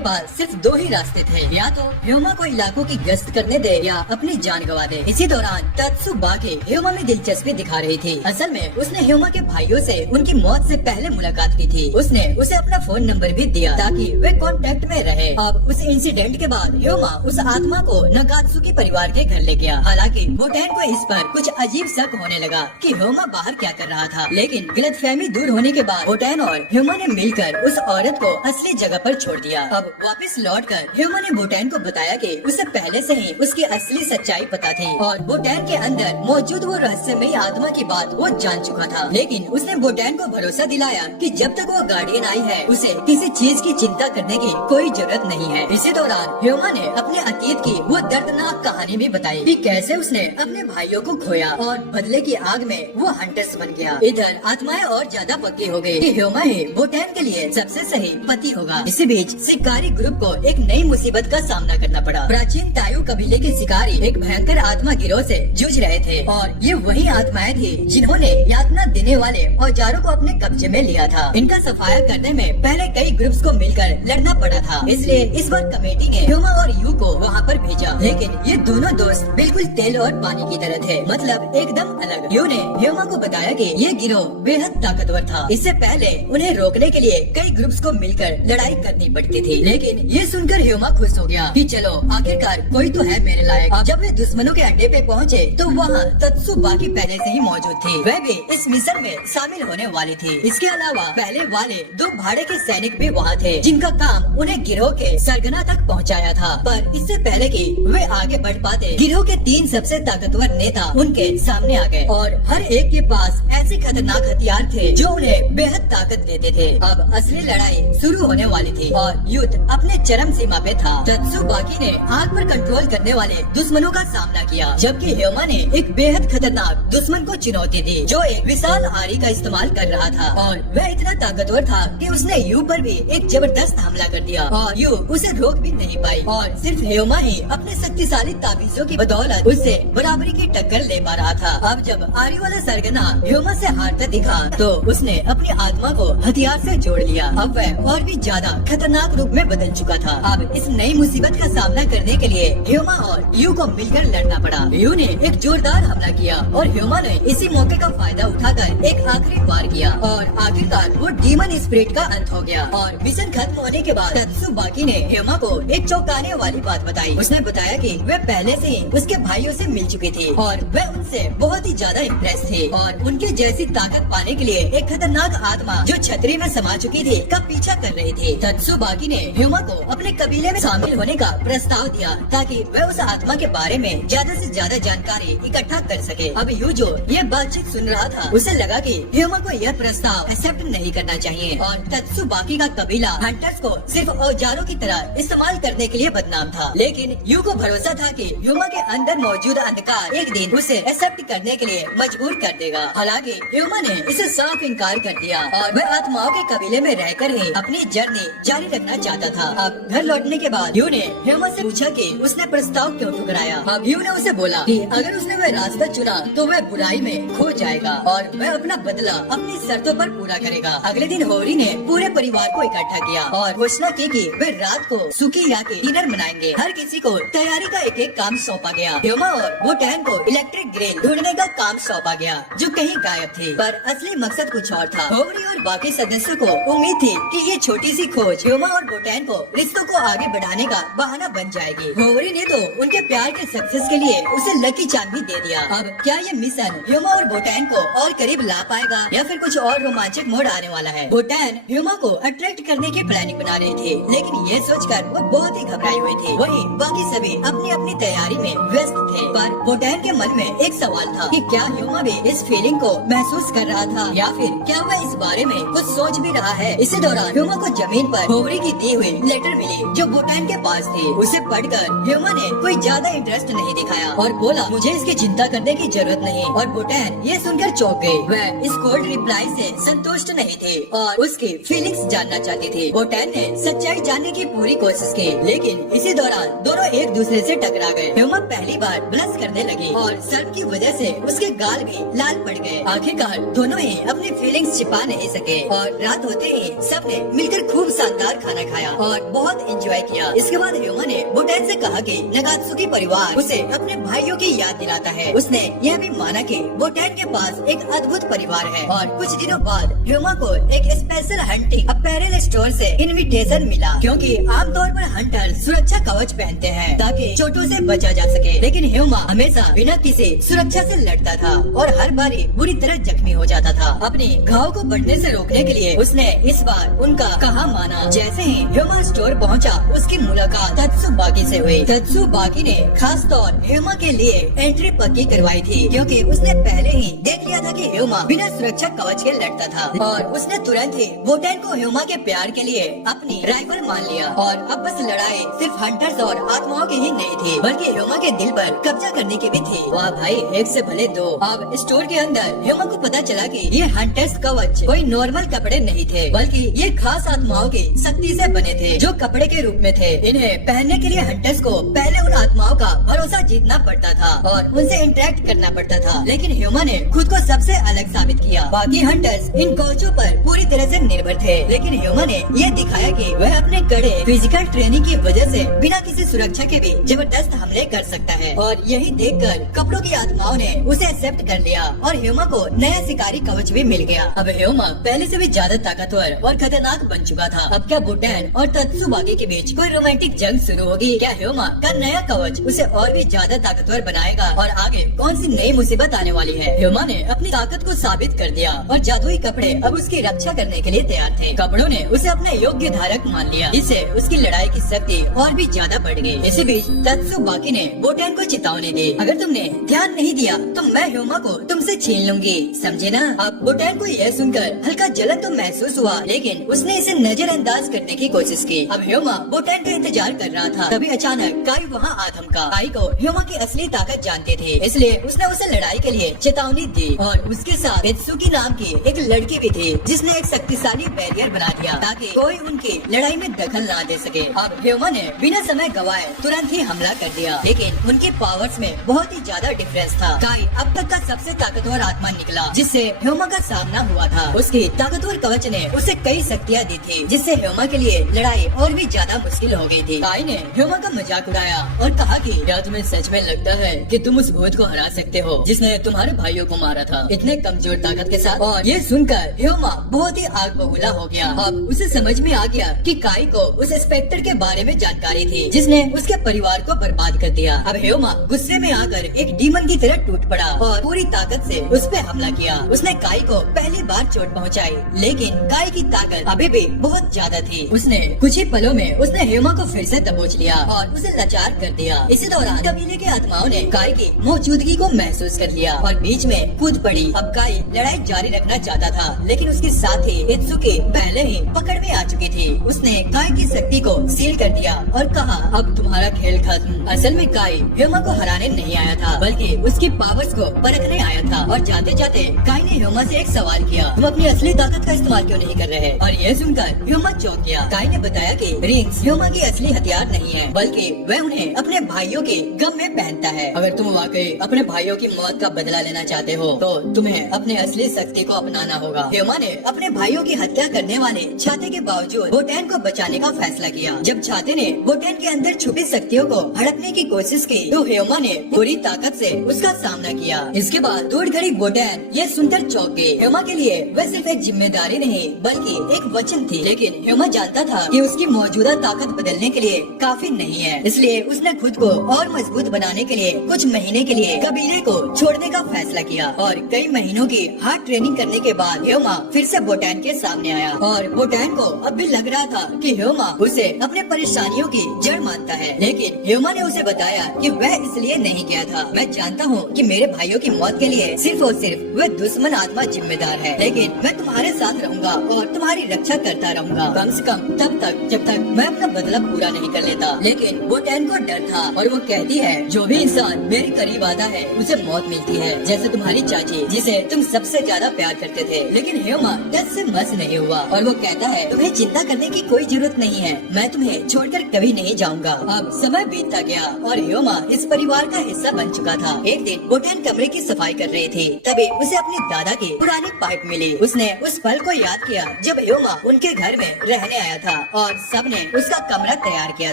पास सिर्फ 2 ही रास्ते थे, या तो ह्योमा को इलाकों की गश्त करने दे या अपनी जान गवा दे। इसी दौरान तत्सुबाकी ह्योमा में दिलचस्पी दिखा रही थी। असल में उसने ह्योमा के भाइयों से उनकी मौत से पहले मुलाकात की थी। उसने उसे अपना फोन नंबर भी दिया ताकि वे कांटेक्ट में रहे। अब उस इंसिडेंट के बाद ह्योमा उस आत्मा को नगात्सुकी परिवार के घर ले गया। हालांकि बोटैन को इस पर कुछ अजीब शक होने लगा कि ह्योमा बाहर क्या कर रहा था, लेकिन गलतफहमी दूर होने के बाद बोटैन और ह्योमा ने मिलकर उस औरत को असली जगह पर छोड़ दिया। अब वापस लौटकर ह्योमा ने बोटैन को बताया कि उसे पहले से ही उसकी असली सच्चाई पता थी और बोटैन के अंदर मौजूद वो रहस्यमयी आत्मा की बात वो जान चुका था। लेकिन उसने बोटैन को भरोसा दिलाया कि जब तक वो गार्डियन आई है उसे किसी चीज की चिंता करने की कोई जरूरत नहीं है। इसी दौरान ह्योमा ने अपने अतीत की वो दर्दनाक कहानी भी बताई कि कैसे उसने अपने भाइयों को खोया और बदले की आग में वो हंटर्स बन गया। इधर आत्माएं और ज्यादा पक्की हो गई कि ह्योमा ही बोटैन के लिए सबसे सही पति होगा। इसी बीच शिकारी ग्रुप को एक नई मुसीबत का सामना करना पड़ा। प्राचीन तायु कबीले के शिकारी एक भयंकर आत्मा गिरोह से जूझ रहे थे और ये वही आत्माएं थी जिन्होंने यातना देने वाले औजारों को अपने कब्जे में लिया था। इनका सफाया करने में पहले कई ग्रुप्स को मिलकर लड़ना पड़ा था, इसलिए इस बार कमेटी ने ह्योमा और यू को वहाँ पर भेजा। लेकिन ये दोनों दोस्त बिल्कुल तेल और पानी की तरह थे, मतलब एकदम अलग। यू ने ह्योमा को बताया कि ये गिरोह बेहद ताकतवर था। इससे पहले उन्हें रोकने के लिए कई ग्रुप्स को मिलकर लड़ाई करनी पड़ती थी। लेकिन ये सुनकर ह्योमा खुश हो गया कि चलो आखिरकार कोई तो है मेरे लायक। अब जब वे दुश्मनों के अड्डे पे पहुँचे तो वहाँ तत्सुबाकी पहले से ही मौजूद थी। वह भी इस मिशन में शामिल होने वाली थी। इसके अलावा पहले वाले 2 भाड़े के सैनिक भी वहाँ थे जिनका काम उन्हें गिरोह के सरगना तक पहुँचाया था। पर इससे पहले कि वे आगे बढ़ पाते, गिरोह के 3 सबसे ताकतवर नेता उनके सामने आ गए और हर एक के पास ऐसे खतरनाक हथियार थे जो उन्हें बेहद ताकत देते थे। अब असली लड़ाई शुरू होने वाली थी और युद्ध अपने चरम सीमा पे था। तत्सुबाकी ने आग पर कंट्रोल करने वाले दुश्मनों का सामना किया, जबकि ह्योमा ने एक बेहद खतरनाक दुश्मन को चुनौती दी जो एक विशाल आरी का इस्तेमाल कर रहा था और वह इतना ताकतवर था कि उसने यू पर भी एक जबरदस्त हमला कर दिया और यू उसे रोक भी नहीं पाई और सिर्फ ह्योमा ही अपने शक्तिशाली ताबीजों की बदौलत उससे बराबरी की टक्कर ले पा रहा था। अब जब आरी वाला सरगना ह्योमा से हारता दिखा तो उसने अपनी आत्मा को हथियार से जोड़ लिया। अब वह और भी ज्यादा खतरनाक रूप में बदल चुका था। अब इस नई मुसीबत का सामना करने के लिए ह्योमा और यू को मिलकर लड़ना पड़ा। यू ने एक जोरदार हमला किया और ह्योमा ने इसी मौके का फायदा उठाकर एक आखिरी वार किया और आखिरकार वो डीमन स्पिरिट का अंत हो गया। और मिशन खत्म होने के बाद तत्सुबाकी ने ह्योमा को एक चौंकाने वाली बात बताई। उसने बताया कि वह पहले से ही उसके भाइयों से मिल चुकी थी और वह उनसे बहुत ही ज्यादा इम्प्रेस थे और उनके जैसी ताकत पाने के लिए एक खतरनाक आत्मा जो छतरी में समा चुकी थी का पीछा कर रही थी। तत्सुबाकी ने ह्योमा को अपने कबीले में शामिल होने का प्रस्ताव दिया ताकि वह उस आत्मा के बारे में ज्यादा से ज्यादा जानकारी इकट्ठा कर सके। अब यू जो ये बातचीत सुन रहा था उसे लगा कि ह्योमा को यह प्रस्ताव एक्सेप्ट नहीं करना चाहिए और तत्सुबाकी का कबीला हंटर्स को सिर्फ औजारों की तरह इस्तेमाल करने के लिए बदनाम था। लेकिन यू को भरोसा था कि ह्योमा के अंदर मौजूद अंधकार एक दिन उसे एक्सेप्ट करने के लिए मजबूर कर देगा। हालांकि ह्योमा ने इसे साफ इनकार कर दिया और वह आत्माओं के कबीले में रहकर ही अपनी जर्नी जारी रखना चाहता था। अब घर लौटने के बाद यू ने ह्योमा से पूछा कि उसने प्रस्ताव क्यों ठुकराया। अब यू ने उसे बोला कि अगर उसने वह रास्ता चुना तो वह बुराई में खो जाएगा और वह अपना बदला अपनी शर्तों पर पूरा करेगा। अगले दिन होरी ने पूरे परिवार को इकट्ठा किया और घोषणा की कि वे रात को सुकिया के डिनर मनाएंगे। हर किसी को तैयारी का एक एक काम सौंपा गया। ह्योमा और बोटैन को इलेक्ट्रिक ग्रिल ढूंढने का काम सौंपा गया जो कहीं गायब थी, पर असली मकसद कुछ और था। होरी और बाकी सदस्यों को उम्मीद थी कि ये छोटी सी खोज ह्योमा और बोटैन को रिश्तों को आगे बढ़ाने का बहाना बन जाएगी। होरी ने तो उनके प्यार के सक्सेस के लिए उसे लकी चांद भी दे दिया। अब क्या ये मिशन ह्योमा और बोटैन को और करीब ला पाएगा या फिर कुछ और रोमांचक मोड़ आने वाला है। बोटैन ह्योमा को अट्रैक्ट करने की प्लानिंग बना रही थी, लेकिन ये सोचकर वो बहुत ही घबराई हुई थी। वहीं बाकी सभी अपनी अपनी तैयारी में व्यस्त थे, पर बोटैन के मन में एक सवाल था कि क्या ह्योमा भी इस फीलिंग को महसूस कर रहा था या फिर क्या वह इस बारे में कुछ सोच भी रहा है। इसी दौरान ह्योमा को जमीन पर होवरी की दी हुई लेटर मिली जो बोटैन के पास थी। उसे पढ़कर ह्योमा ने कोई ज्यादा इंटरेस्ट नहीं दिखाया और बोला मुझे इसकी चिंता करने की जरूरत नहीं। और बोटैन ये सुनकर चौंक गई। वह इस कोल्ड रिप्लाई से संतुष्ट नहीं थी और उसकी फीलिंग्स जानना चाहती थी। बोटैन ने सच्चाई जानने की पूरी कोशिश की, लेकिन इसी दौरान दोनों एक दूसरे से टकरा गए। ह्योमा पहली बार ब्लश करने लगी और शर्म की वजह से उसके गाल भी लाल पड़ गए। आखिरकार आखिरकार दोनों ही अपनी फीलिंग्स छिपा नहीं सके और रात होते ही सबने मिलकर खूब शानदार खाना खाया और बहुत एंजॉय किया। इसके बाद ह्यूमा ने बोटैन से कहा कि नागात्सुकी परिवार उसे अपने भाइयों की याद दिलाता है। उसने यह भी माना कि बोटैन के पास एक अद्भुत परिवार है और कुछ दिनों बाद ह्यूमा को एक स्पेशल हंटिंग अपैरल स्टोर से इनविटेशन मिला, क्योंकि आमतौर पर हंटर सुरक्षा कवच पहनते हैं ताकि चोटों से बचा जा सके। लेकिन ह्यूमा हमेशा बिना किसी सुरक्षा से लड़ता था और हर बारी बुरी तरह जख्मी हो जाता था। अपने घाव को बढ़ने से रोकने के लिए उसने इस बार उनका कहा माना। जैसे ही ह्यूमा स्टोर पहुंचा, उसकी मुलाकात तत्सुबाकी से हुई। तत्सुबाकी ने खास तौर ह्यूमा के लिए एंट्री पक्की करवाई थी, क्योंकि उसने पहले ही देख लिया था कि ह्यूमा बिना सुरक्षा कवच के लड़ता था और उसने तुरंत ही बोटैन को ह्यूमा के प्यार के लिए अपनी राइवल मान लिया। और अब बस लड़ाई सिर्फ हंटर्स और आत्माओं की ही नहीं थी, बल्कि ह्यूमा के दिल पर कब्जा करने की भी थी। वाह भाई, एक से भले दो। अब स्टोर के अंदर ह्यूमा को पता चला कि ये हंटर्स कवच कोई नॉर्मल कपड़े नहीं थे, बल्कि ये खास आत्माओं की शक्ति से बने थे जो कपड़े के रूप में थे। इन्हें पहनने के लिए हंटर्स को पहले उन आत्माओं का भरोसा जीतना पड़ता था और उनसे इंटरेक्ट करना पड़ता था। लेकिन ह्यूमा ने खुद को सबसे अलग साबित किया। बाकी हंटर्स इन कवचों पर पूरी तरह से निर्भर थे, लेकिन ह्यूमा ने यह दिखाया कि वह अपने कड़े फिजिकल ट्रेनिंग की वजह से बिना किसी सुरक्षा के भी जबरदस्त हमले कर सकता है। और यही देखकर कपड़ों की आत्माओं ने उसे एक्सेप्ट कर लिया और ह्यूमा को नया शिकारी कवच भी मिल गया। अब ह्यूमा पहले से भी ज्यादा ताकतवर और खतरनाक बन चुका था। अब क्या बोटैन और तत्सुबाकी के बीच कोई रोमांटिक जंग शुरू होगी? क्या ह्यूमा का नया कवच उसे और भी ज्यादा ताकतवर बनाएगा? और आगे कौन सी नई मुसीबत आने वाली है? ह्यूमा ने अपनी ताकत को साबित कर दिया और जादुई कपड़े अब उसकी रक्षा करने के लिए तैयार थे। कपड़ों ने उसे अपने योग्य धारक मान लिया, इससे उसकी लड़ाई की शक्ति और भी ज्यादा बढ़ गई। इसी बीच तत्सुबाकी ने बोटैन को चेतावनी दी, अगर तुमने ध्यान नहीं दिया तो मैं ह्यूमा को तुमसे छीन लूंगी, समझे ना? अब बोटैन को यह सुनकर हल्का जलन तो महसूस हुआ, लेकिन उसने इसे नजरअंदाज करने की कोशिश की। अब ह्यूमा बोटैन का इंतजार कर रहा था, तभी अचानक काई वहाँ आ धमका। काई को ह्यूमा की असली ताकत जानते थे, इसलिए उसने उसे लड़ाई के लिए चेतावनी दी और उसके साथ बेत्सुकी नाम की एक लड़की भी थी, जिसने एक शक्तिशाली बैरियर बना दिया ताकि कोई उनकी लड़ाई में दखल ना दे सके। अब ह्यूमा ने बिना समय गवाए तुरंत ही हमला कर दिया, लेकिन उनके पावर्स में बहुत ही ज्यादा डिफरेंस था। काई अब तक का सबसे ताकतवर आत्मा निकला जिससे ह्यूमा का सामना हुआ था। उसकी ताकतवर कवच ने उसे कई शक्तियाँ दी थी, जिससे ह्यूमा के लिए लड़ाई और भी ज्यादा मुश्किल हो गई थी। काई ने ह्यूमा का मजाक उड़ाया और कहा कि क्या तुम्हें सच में लगता है कि तुम उस भूत को हरा सकते हो जिसने तुम्हारे भाइयों को मारा था इतने कमजोर ताकत के साथ? और ये सुनकर ह्यूमा बहुत ही आग बबूला हो गया। अब उसे समझ में आ गया कि काई को उस स्पेक्टर के बारे में जानकारी थी जिसने उसके परिवार को बर्बाद कर दिया। अब ह्यूमा गुस्से में आकर एक डीमन की तरह टूट पड़ा और पूरी ताकत से उस पे हमला किया। उसने काई को पहली बार चोट पहुंचाई, लेकिन काई की ताकत अभी भी बहुत ज्यादा थी। उसने कुछ ही पलों में उसने ह्यूमा को फिर से दबोच लिया और उसे लाचार कर दिया। इसी दौरान कबीले के आत्माओं ने काई की मौजूदगी को महसूस कर लिया और बीच में कूद पड़ी। अब काई लड़ाई जारी रखना चाहता था, लेकिन उसके साथ ही इत्सुकी पहले ही पकड़ में आ चुकी थी। उसने काई की शक्ति को सील कर दिया और कहा, अब तुम्हारा खेल खत्म। असल में काई ह्यूमा को हराने नहीं आया था, बल्कि उसकी पावर्स को परखने आया था। और जाते जाते काई ने ह्यूमा से एक सवाल किया, तुम अपनी असली ताकत का इस्तेमाल क्यों नहीं कर रहे? और यह सुनकर ह्यूमा चौंक गया। काई ने बताया कि रिंग्स ह्यूमा की असली हथियार नहीं है, बल्कि वह उन्हें अपने भाइयों के गम में पहनता है। अगर तुम वाकई अपने भाइयों की मौत का बदला लेना चाहते हो तो तुम्हें अपने असली शक्ति को अपनाना होगा। ह्यूमा ने अपने भाइयों की हत्या करने वाले छाते के बावजूद बोटैन को बचाने का फैसला किया। जब छाते ने बोटैन के अंदर छुपी शक्तियों को हड़पने की कोशिश की तो ह्यूमा ने पूरी ताकत से उसका सामना किया। इसके बाद दूर खड़ी बोटैन ये सुनकर चौंक गई। ह्यूमा के लिए वह सिर्फ एक जिम्मेदारी नहीं बल्कि एक वचन थी, लेकिन ह्यूमा जानता था कि उसकी मौजूदा ताकत बदलने के लिए काफी नहीं है। इसलिए उसने खुद को और मजबूत बनाने के लिए कुछ महीने के लिए कबीले को छोड़ने का फैसला किया। और कई महीनों की हार्ड ट्रेनिंग करने के बाद ह्यूमा फिर से बोटैन के सामने आया और बोटैन को अब भी लग रहा था कि ह्यूमा उसे अपने परेशानियों की जड़ मानता है। लेकिन ह्यूमा ने उसे बताया कि वह इसलिए नहीं गया था। मैं जानता हूँ कि मेरे भाइयों की मौत के लिए सिर्फ और सिर्फ वह दुश्मन आत्मा जिम्मेदार है, लेकिन मैं तुम्हारे साथ रहूंगा और तुम्हारी रक्षा करता रहूंगा, कम से कम तब तक जब तक मैं अपना बदला पूरा नहीं कर लेता। लेकिन बोटैन को डर था और वो कहती है, जो भी इंसान मेरे करीब आता है उसे मौत मिलती है, जैसे तुम्हारी चाची जिसे तुम सबसे ज्यादा प्यार करते थे। लेकिन ह्यूमा डर से मस नहीं हुआ और वो कहता है, तुम्हें चिंता करने की कोई जरूरत नहीं है, मैं तुम्हें छोड़कर कभी नहीं जाऊंगा। अब समय बीतता गया और ह्यूमा इस परिवार का हिस्सा बन चुका था। एक दिन बोटैन कमरे की सफाई कर रही थी, तभी उसे उसे अपनी दादा की पुरानी पाइप मिली। उसने उस पल को याद किया जब ह्योमा उनके घर में रहने आया था और सबने उसका कमरा तैयार किया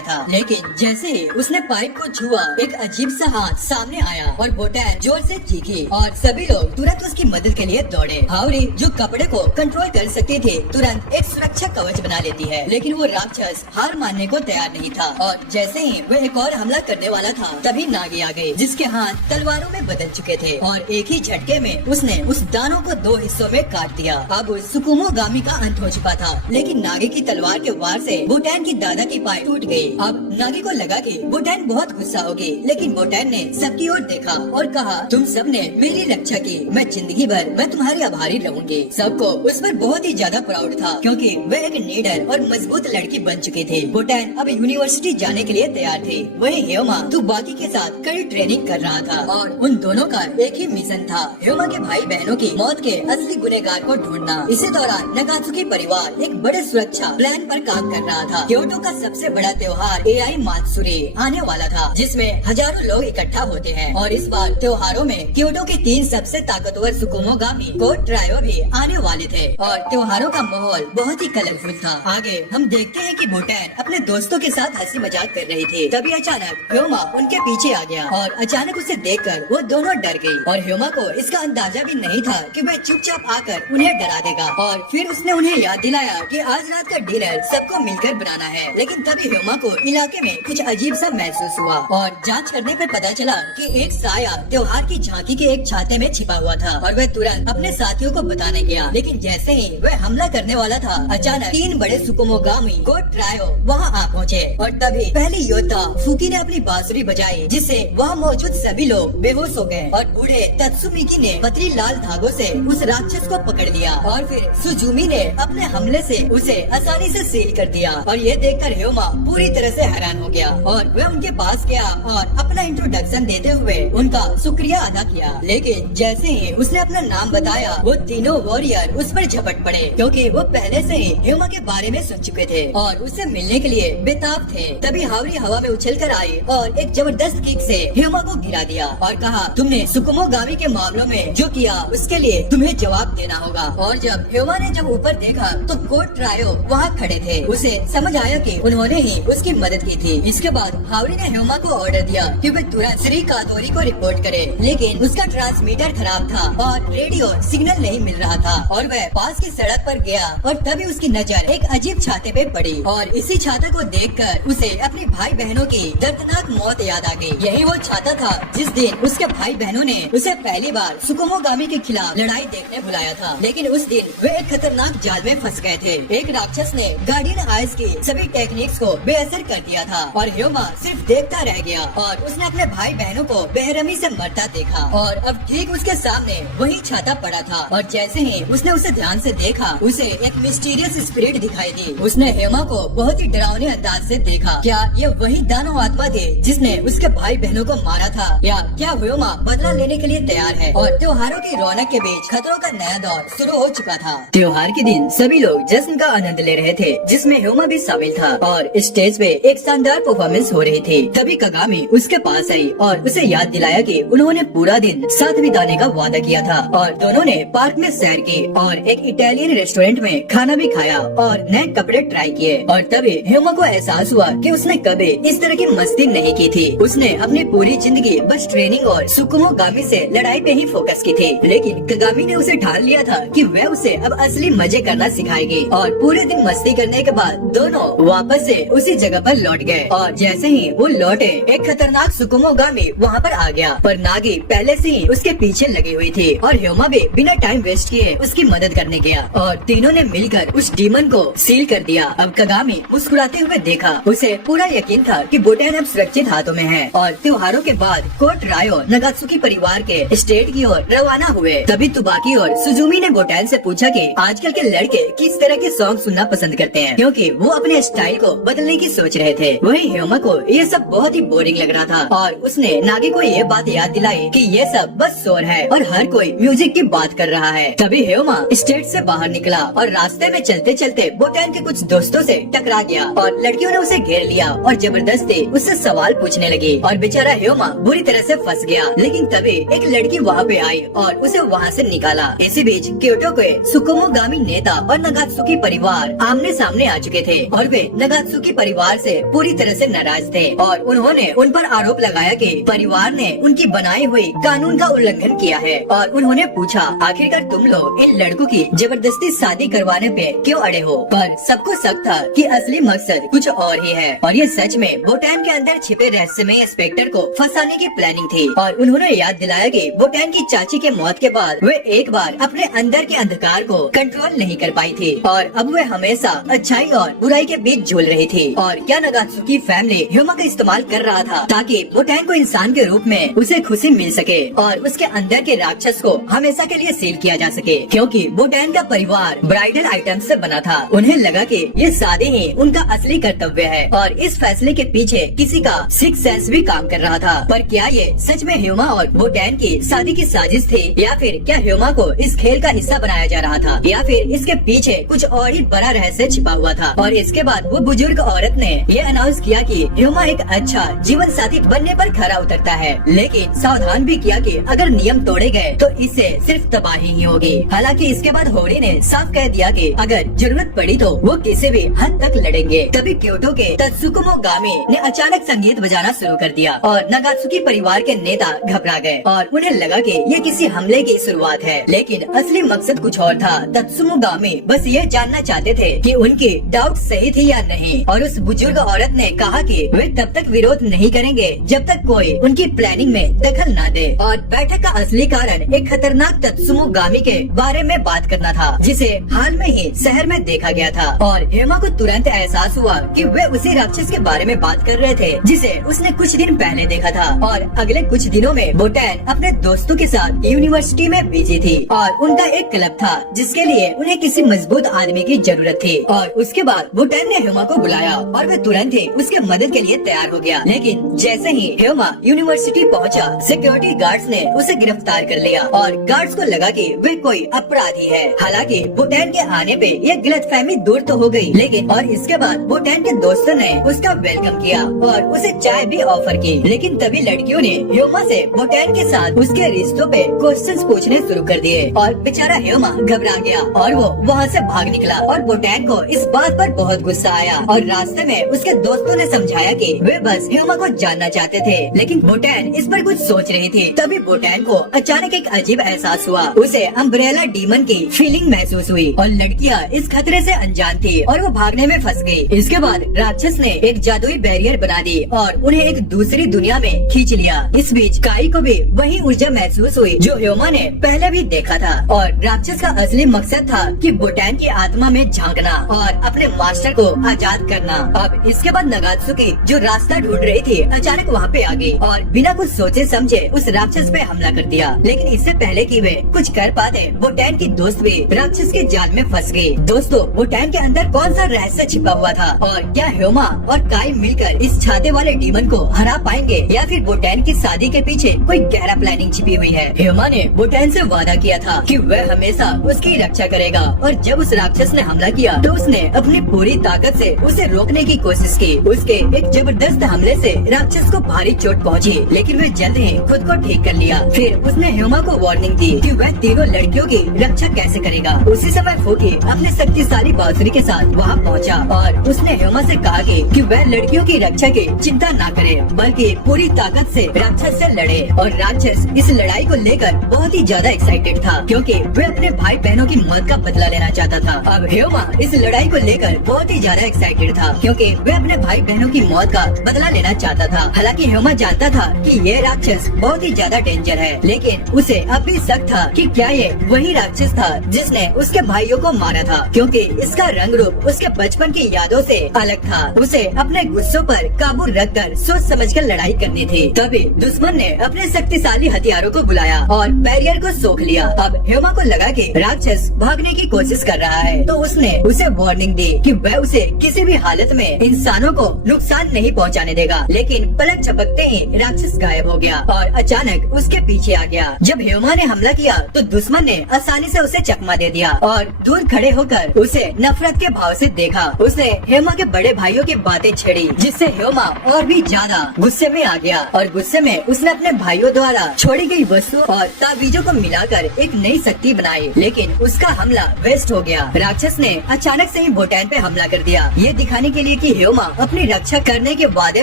था। लेकिन जैसे ही उसने पाइप को छुआ, एक अजीब सा हाथ सामने आया और बोटैन जोर से चीखी और सभी लोग तुरंत उसकी मदद के लिए दौड़े। हावरी जो कपड़े को कंट्रोल कर सकती थी, तुरंत एक सुरक्षा कवच बना लेती है, लेकिन वो राक्षस हार मानने को तैयार नहीं था और जैसे ही वो एक और हमला करने वाला था, तभी नागी आ गई जिसके हाथ तलवारों में बदल चुके थे और एक ही झटके में उसने उस दानव को 2 हिस्सों में काट दिया। अब उस सुकुमो गामी का अंत हो चुका था, लेकिन नागी की तलवार के वार से बोटैन की दादा की पाई टूट गई। अब नागी को लगा कि बोटैन बहुत गुस्सा होगी, लेकिन बोटैन ने सबकी ओर देखा और कहा, तुम सबने मेरी रक्षा की, मैं जिंदगी भर मैं तुम्हारी आभारी रहूंगी। सबको उस पर बहुत ही ज्यादा प्राउड था क्योंकि वह एक नीडर और मजबूत लड़की बन चुकी थी। बोटैन अब यूनिवर्सिटी जाने के लिए तैयार थी। वहीं ह्योमा तुबाकी के साथ कड़ी ट्रेनिंग कर रहा था और उन दोनों का एक ही मिशन था, ह्योमा के भाई बहनों की मौत के असली गुनहगार को ढूंढना। इसी दौरान नगात्सुकी परिवार एक बड़े सुरक्षा प्लान पर काम कर रहा था। क्योटो का सबसे बड़ा त्योहार एआई मात्सुरी आने वाला था, जिसमें हजारों लोग इकट्ठा होते हैं और इस बार त्योहारों में क्योटो के 3 सबसे ताकतवर सुकुमोगामी कोड ट्रायो भी आने वाले थे और त्योहारों का माहौल बहुत ही कलरफुल था। आगे हम देखते हैं कि बोटैन अपने दोस्तों के साथ हंसी मजाक कर रही थी, तभी अचानक ह्योमा उनके पीछे आ गया और अचानक उसे देखकर वो दोनों डर गई और ह्योमा को इसका अंदाजा भी नहीं था कि वह चुपचाप आकर उन्हें डरा देगा और फिर उसने उन्हें याद दिलाया कि आज रात का डिनर सबको मिलकर बनाना है। लेकिन तभी ह्योमा को इलाके में कुछ अजीब सा महसूस हुआ और जांच करने पर पता चला कि एक साया त्योहार की झांकी के एक छाते में छिपा हुआ था और वह तुरंत अपने साथियों को बताने गया। लेकिन जैसे ही वह हमला करने वाला था, अचानक 3 बड़े सुकुमोगामी कोड ट्रायो वहाँ आ पहुँचे और तभी पहली योद्धा फुकी ने अपनी बांसुरी बजाई, जिससे वहाँ मौजूद सभी लोग बेहोश हो गए और बूढ़े तत्सुमिकी ने पतली लाल धागों से उस राक्षस को पकड़ लिया और फिर सुजुमी ने अपने हमले से उसे आसानी से सील कर दिया और ये देखकर ह्योमा पूरी तरह से हैरान हो गया और वह उनके पास गया और अपना इंट्रोडक्शन देते हुए उनका शुक्रिया अदा किया। लेकिन जैसे ही उसने अपना नाम बताया, वो तीनों वॉरियर उस पर झपट पड़े क्योंकि वो पहले से ही ह्योमा के बारे में सुन चुके थे और उससे मिलने के लिए बेताब थे। तभी हावरी हवा में उछलकर आई और एक जबरदस्त किक से ह्योमा को गिरा दिया और कहा, तुमने सुकुमोगामी के मामलों में जो किया उसके लिए तुम्हें जवाब देना होगा। और जब ह्योमा ने जब ऊपर देखा तो कोड ट्रायो वहाँ खड़े थे। उसे समझ आया कि उन्होंने ही उसकी मदद की थी। इसके बाद हावरी ने ह्योमा को ऑर्डर दिया कि वह तुरंत श्री कातोरी को रिपोर्ट करे, लेकिन उसका ट्रांसमीटर खराब था और रेडियो सिग्नल नहीं मिल रहा था और वह पास की सड़क पर गया और तभी उसकी नजर एक अजीब छाते पे पड़ी और इसी छाता को देखकर उसे अपने भाई बहनों की दर्दनाक मौत याद आ गई। यही वो छाता था जिस दिन उसके भाई बहनों ने उसे पहली बार सुकुमोगामी के खिलाफ लड़ाई देखने बुलाया था, लेकिन उस दिन वे एक खतरनाक जाल में फंस गए थे। एक राक्षस ने गार्डियन आइस की सभी टेक्निक्स को बेअसर कर दिया था और ह्योमा सिर्फ देखता रह गया और उसने अपने भाई बहनों को बेरहमी से मरता देखा और अब ठीक उसके सामने वही छाता पड़ा था और जैसे ही उसने उसे ध्यान से देखा, उसे एक मिस्टीरियस स्पिरिट दिखाई दी। उसने ह्योमा को बहुत ही डरावने अंदाज से देखा। क्या ये वही दानव आत्मा थी जिसने उसके भाई बहनों को मारा था, या क्या ह्योमा बदला लेने के लिए तैयार है? और त्योहारों की रौनक के बीच खतरों का नया दौर शुरू हो चुका था। त्योहार के दिन सभी लोग जश्न का आनंद ले रहे थे, जिसमें ह्योमा भी शामिल था और स्टेज पे एक शानदार परफॉर्मेंस हो रही थी। तभी कगामी उसके पास आई और उसे याद दिलाया कि उन्होंने पूरा दिन साथ बिताने का वादा किया था और दोनों ने पार्क में सैर की और एक इटालियन रेस्टोरेंट में खाना भी खाया और नए कपड़े ट्राई किए। और तभी ह्योमा को एहसास हुआ कि उसने कभी इस तरह की मस्ती नहीं की थी। उसने अपनी पूरी जिंदगी बस ट्रेनिंग और सुकुमोगामी से लड़ाई पे ही फोकस की थी, लेकिन कगामी ने उसे ठान लिया था कि वह उसे अब असली मजे करना सिखाएगी। और पूरे दिन मस्ती करने के बाद दोनों वापस से उसी जगह पर लौट गए और जैसे ही वो लौटे, एक खतरनाक सुकुमोगामी वहाँ पर आ गया, पर नागी पहले से ही उसके पीछे लगी हुई थी और ह्योमा भी बिना टाइम वेस्ट किए उसकी मदद करने गया और तीनों ने मिलकर उस डीमन को सील कर दिया। अब कगामी मुस्कुराते हुए देखा, उसे पूरा यकीन था कि बोटैन अब सुरक्षित हाथों में है। और त्योहारों के बाद कोड रायो नगात्सुकी परिवार के स्टेट की ओर रवाना हुए। तभी तुबाकी और सुजुमी ने बोटैन से पूछा कि आजकल के लड़के किस तरह के सॉन्ग सुनना पसंद करते हैं, क्योंकि वो अपने स्टाइल को बदलने की सोच रहे थे। वहीं ह्योमा को ये सब बहुत ही बोरिंग लग रहा था और उसने नागी को ये बात याद दिलाई कि ये सब बस शोर है और हर कोई म्यूजिक की बात कर रहा है। तभी ह्योमा स्टेट से बाहर निकला और रास्ते में चलते चलते बोटैन के कुछ दोस्तों से टकरा गया और लड़कियों ने उसे घेर लिया और जबरदस्ती उससे सवाल पूछने लगी और बेचारा ह्योमा बुरी तरह से फंस गया। लेकिन तभी एक लड़की वहाँ पे आई और और उसे वहाँ से निकाला। इसी बीच क्योटो के सुकुमोगामी नेता और नगात्सुकी परिवार आमने सामने आ चुके थे और वे नगात्सुकी परिवार से पूरी तरह से नाराज थे और उन्होंने उन पर आरोप लगाया कि परिवार ने उनकी बनाई हुई कानून का उल्लंघन किया है और उन्होंने पूछा, आखिरकार तुम लोग इन लड़कों की जबरदस्ती शादी करवाने पे क्यों अड़े हो? पर सबको शक था कि असली मकसद कुछ और ही है और ये सच में भूटान के अंदर छिपे रहस्यमय इंस्पेक्टर को फंसाने की प्लानिंग थी। और उन्होंने याद दिलाया कि भूटान की चाची के मौत के बाद वे एक बार अपने अंदर के अंधकार को कंट्रोल नहीं कर पाई थी और अब वे हमेशा अच्छाई और बुराई के बीच झूल रही थी। और क्या नगात्सुकी फैमिली ह्यूमा का इस्तेमाल कर रहा था ताकि भूटान को इंसान के रूप में उसे खुशी मिल सके और उसके अंदर के राक्षस को हमेशा के लिए सील किया जा सके, क्योंकि भूटान का परिवार ब्राइडल आइटम से बना था। उन्हें लगा कि ये शादी ही उनका असली कर्तव्य है और इस फैसले के पीछे किसी का सिक्स सेंस भी काम कर रहा था। पर क्या ये सच में ह्यूमा और भूटान की शादी की साजिश थी या फिर क्या ह्यूमा को इस खेल का हिस्सा बनाया जा रहा था या फिर इसके पीछे कुछ और ही बड़ा रहस्य छिपा हुआ था? और इसके बाद वो बुजुर्ग औरत ने ये अनाउंस किया कि ह्यूमा एक अच्छा जीवन साथी बनने पर खरा उतरता है, लेकिन सावधान भी किया कि अगर नियम तोड़े गए तो इससे सिर्फ तबाही ही होगी। हालांकि इसके बाद होरी ने साफ कह दिया कि अगर जरूरत पड़ी तो वो किसी भी हद तक लड़ेंगे। तभी क्योटो के तत्सुकुमोगामी ने अचानक संगीत बजाना शुरू कर दिया और नगात्सुकी परिवार के नेता घबरा गए और उन्हें लगा कि ये किसी हमले की शुरुआत है, लेकिन असली मकसद कुछ और था। तत्सुमुगामी बस ये जानना चाहते थे कि उनकी डाउट सही थी या नहीं और उस बुजुर्ग औरत ने कहा कि वे तब तक विरोध नहीं करेंगे जब तक कोई उनकी प्लानिंग में दखल न दे। और बैठक का असली कारण एक खतरनाक तत्सुमुगामी के बारे में बात करना था जिसे हाल में ही शहर में देखा गया था और हेमा को तुरंत एहसास हुआ कि वे उसी राक्षस के बारे में बात कर रहे थे जिसे उसने कुछ दिन पहले देखा था। और अगले कुछ दिनों में भूटान अपने दोस्तों के साथ यूनिवर्सिटी में बिजी थी और उनका एक क्लब था जिसके लिए उन्हें किसी मजबूत आदमी की जरूरत थी। और उसके बाद भूटान ने हेमा को बुलाया और वे तुरंत ही उसके मदद के लिए तैयार हो गया। लेकिन जैसे ही हेमा यूनिवर्सिटी पहुंचा, सिक्योरिटी गार्ड्स ने उसे गिरफ्तार कर लिया और गार्ड्स को लगा कि वे कोई अपराधी है। हालांकि भूटान के आने पे ये गलतफहमी दूर तो हो गई, लेकिन और इसके बाद भूटान के दोस्तों ने उसका वेलकम किया और उसे चाय भी ऑफर की। लेकिन तभी लड़कियों ने हेमा से भूटान के साथ उसके रिश्तों पे क्वेश्चंस पूछने शुरू कर दिए और बेचारा हेमा घबरा गया और वो वहाँ से भाग निकला। और भूटान को इस बात पर बहुत गुस्सा आया और रास्ते में उसके दोस्तों ने समझाया कि वे बस हेमा को जानना चाहते थे, लेकिन भूटान इस पर कुछ सोच रही थी। तभी भूटान को अचानक एक अजीब एहसास हुआ, उसे अम्ब्रेला डीमन की फीलिंग महसूस हुई और लड़कियां इस खतरे से अनजान थी और वो भागने में फंस गई। इसके बाद राक्षस ने एक जादुई बैरियर बना दी और उन्हें एक दूसरी दुनिया में खींच लिया। इस बीच काई को भी वही ऊर्जा महसूस हुई जो हेमा ने पहले भी देखा था और राक्षस का असली मकसद था कि भूटान की आत्मा में झांकना और अपने मास्टर को आजाद करना। अब इसके बाद नगात्सुकी जो रास्ता ढूंढ रही थी अचानक वहाँ पे आ गई और बिना कुछ सोचे समझे उस राक्षस पे हमला कर दिया। लेकिन इससे पहले कि वे कुछ कर पाते, भूटान की दोस्त भी राक्षस के जाल में फंस गई। दोस्तों, भूटान के अंदर कौन सा रहस्य छिपा हुआ था और क्या हेमा और काई मिलकर इस छाते वाले डीमन को हरा पाएंगे या फिर भूटान की शादी के पीछे कोई गहरा प्लानिंग छिपी हुई है? हेमा ने भूटान से वादा किया था कि वह हमेशा उसकी रक्षा करेगा और जब उस राक्षस ने हमला किया तो उसने अपनी पूरी ताकत से उसे रोकने की कोशिश की। उसके एक जबरदस्त हमले से राक्षस को भारी चोट पहुंची, लेकिन वह जल्द ही खुद को ठीक कर लिया। फिर उसने हेमा को वार्निंग दी कि वह तीनों लड़कियों की रक्षा कैसे करेगा। उसी समय फूकी अपने शक्तिशाली बांसुरी के साथ वहाँ पहुँचा और उसने हेमा से कहा कि वह लड़कियों की रक्षा की चिंता न करे बल्कि पूरी ताकत से राक्षस से लड़े। और राक्षस इस लड़ाई को लेकर बहुत ही ज्यादा एक्साइटेड था क्योंकि वह अपने भाई बहनों की मौत का बदला लेना चाहता था। अब हेमा इस लड़ाई को लेकर बहुत ही ज्यादा एक्साइटेड था क्योंकि वह अपने भाई बहनों की मौत का बदला लेना चाहता था। हालांकि हेमा जानता था कि ये राक्षस बहुत ही ज्यादा डेंजर है, लेकिन उसे अब भी शक था कि क्या ये वही राक्षस था जिसने उसके भाइयों को मारा था, क्योंकि इसका रंग रूप उसके बचपन की यादों से अलग था। उसे अपने गुस्सों पर काबू रखकर सोच समझकर लड़ाई करनी थी। तभी दुश्मन ने अपने शक्तिशाली हथियारों को बुलाया और बैरियर को सोख लिया। अब हेमा को लगा कि राक्षस भागने की कोशिश कर रहा है, तो उसने उसे वार्निंग दी कि वह उसे किसी भी हालत में इंसानों को नुकसान नहीं पहुंचाने देगा। लेकिन पलक झपकते ही राक्षस गायब हो गया और अचानक उसके पीछे आ गया। जब हेमा ने हमला किया तो दुश्मन ने आसानी से उसे चकमा दे दिया और दूर खड़े होकर उसे नफरत के भाव से देखा। उसने हेमा के बड़े भाइयों की बातें छेड़ी जिससे हेमा और भी ज्यादा गुस्से में आ गया और गुस्से में उसने अपने भाइयों द्वारा छोड़ी गई वस्तु और ताबीजों को मिलाकर एक नई शक्ति बनाई, लेकिन उसका हमला वेस्ट हो गया। राक्षस ने अचानक से ही बोटैन पे हमला कर दिया, ये दिखाने के लिए कि ह्योमा अपनी रक्षा करने के वादे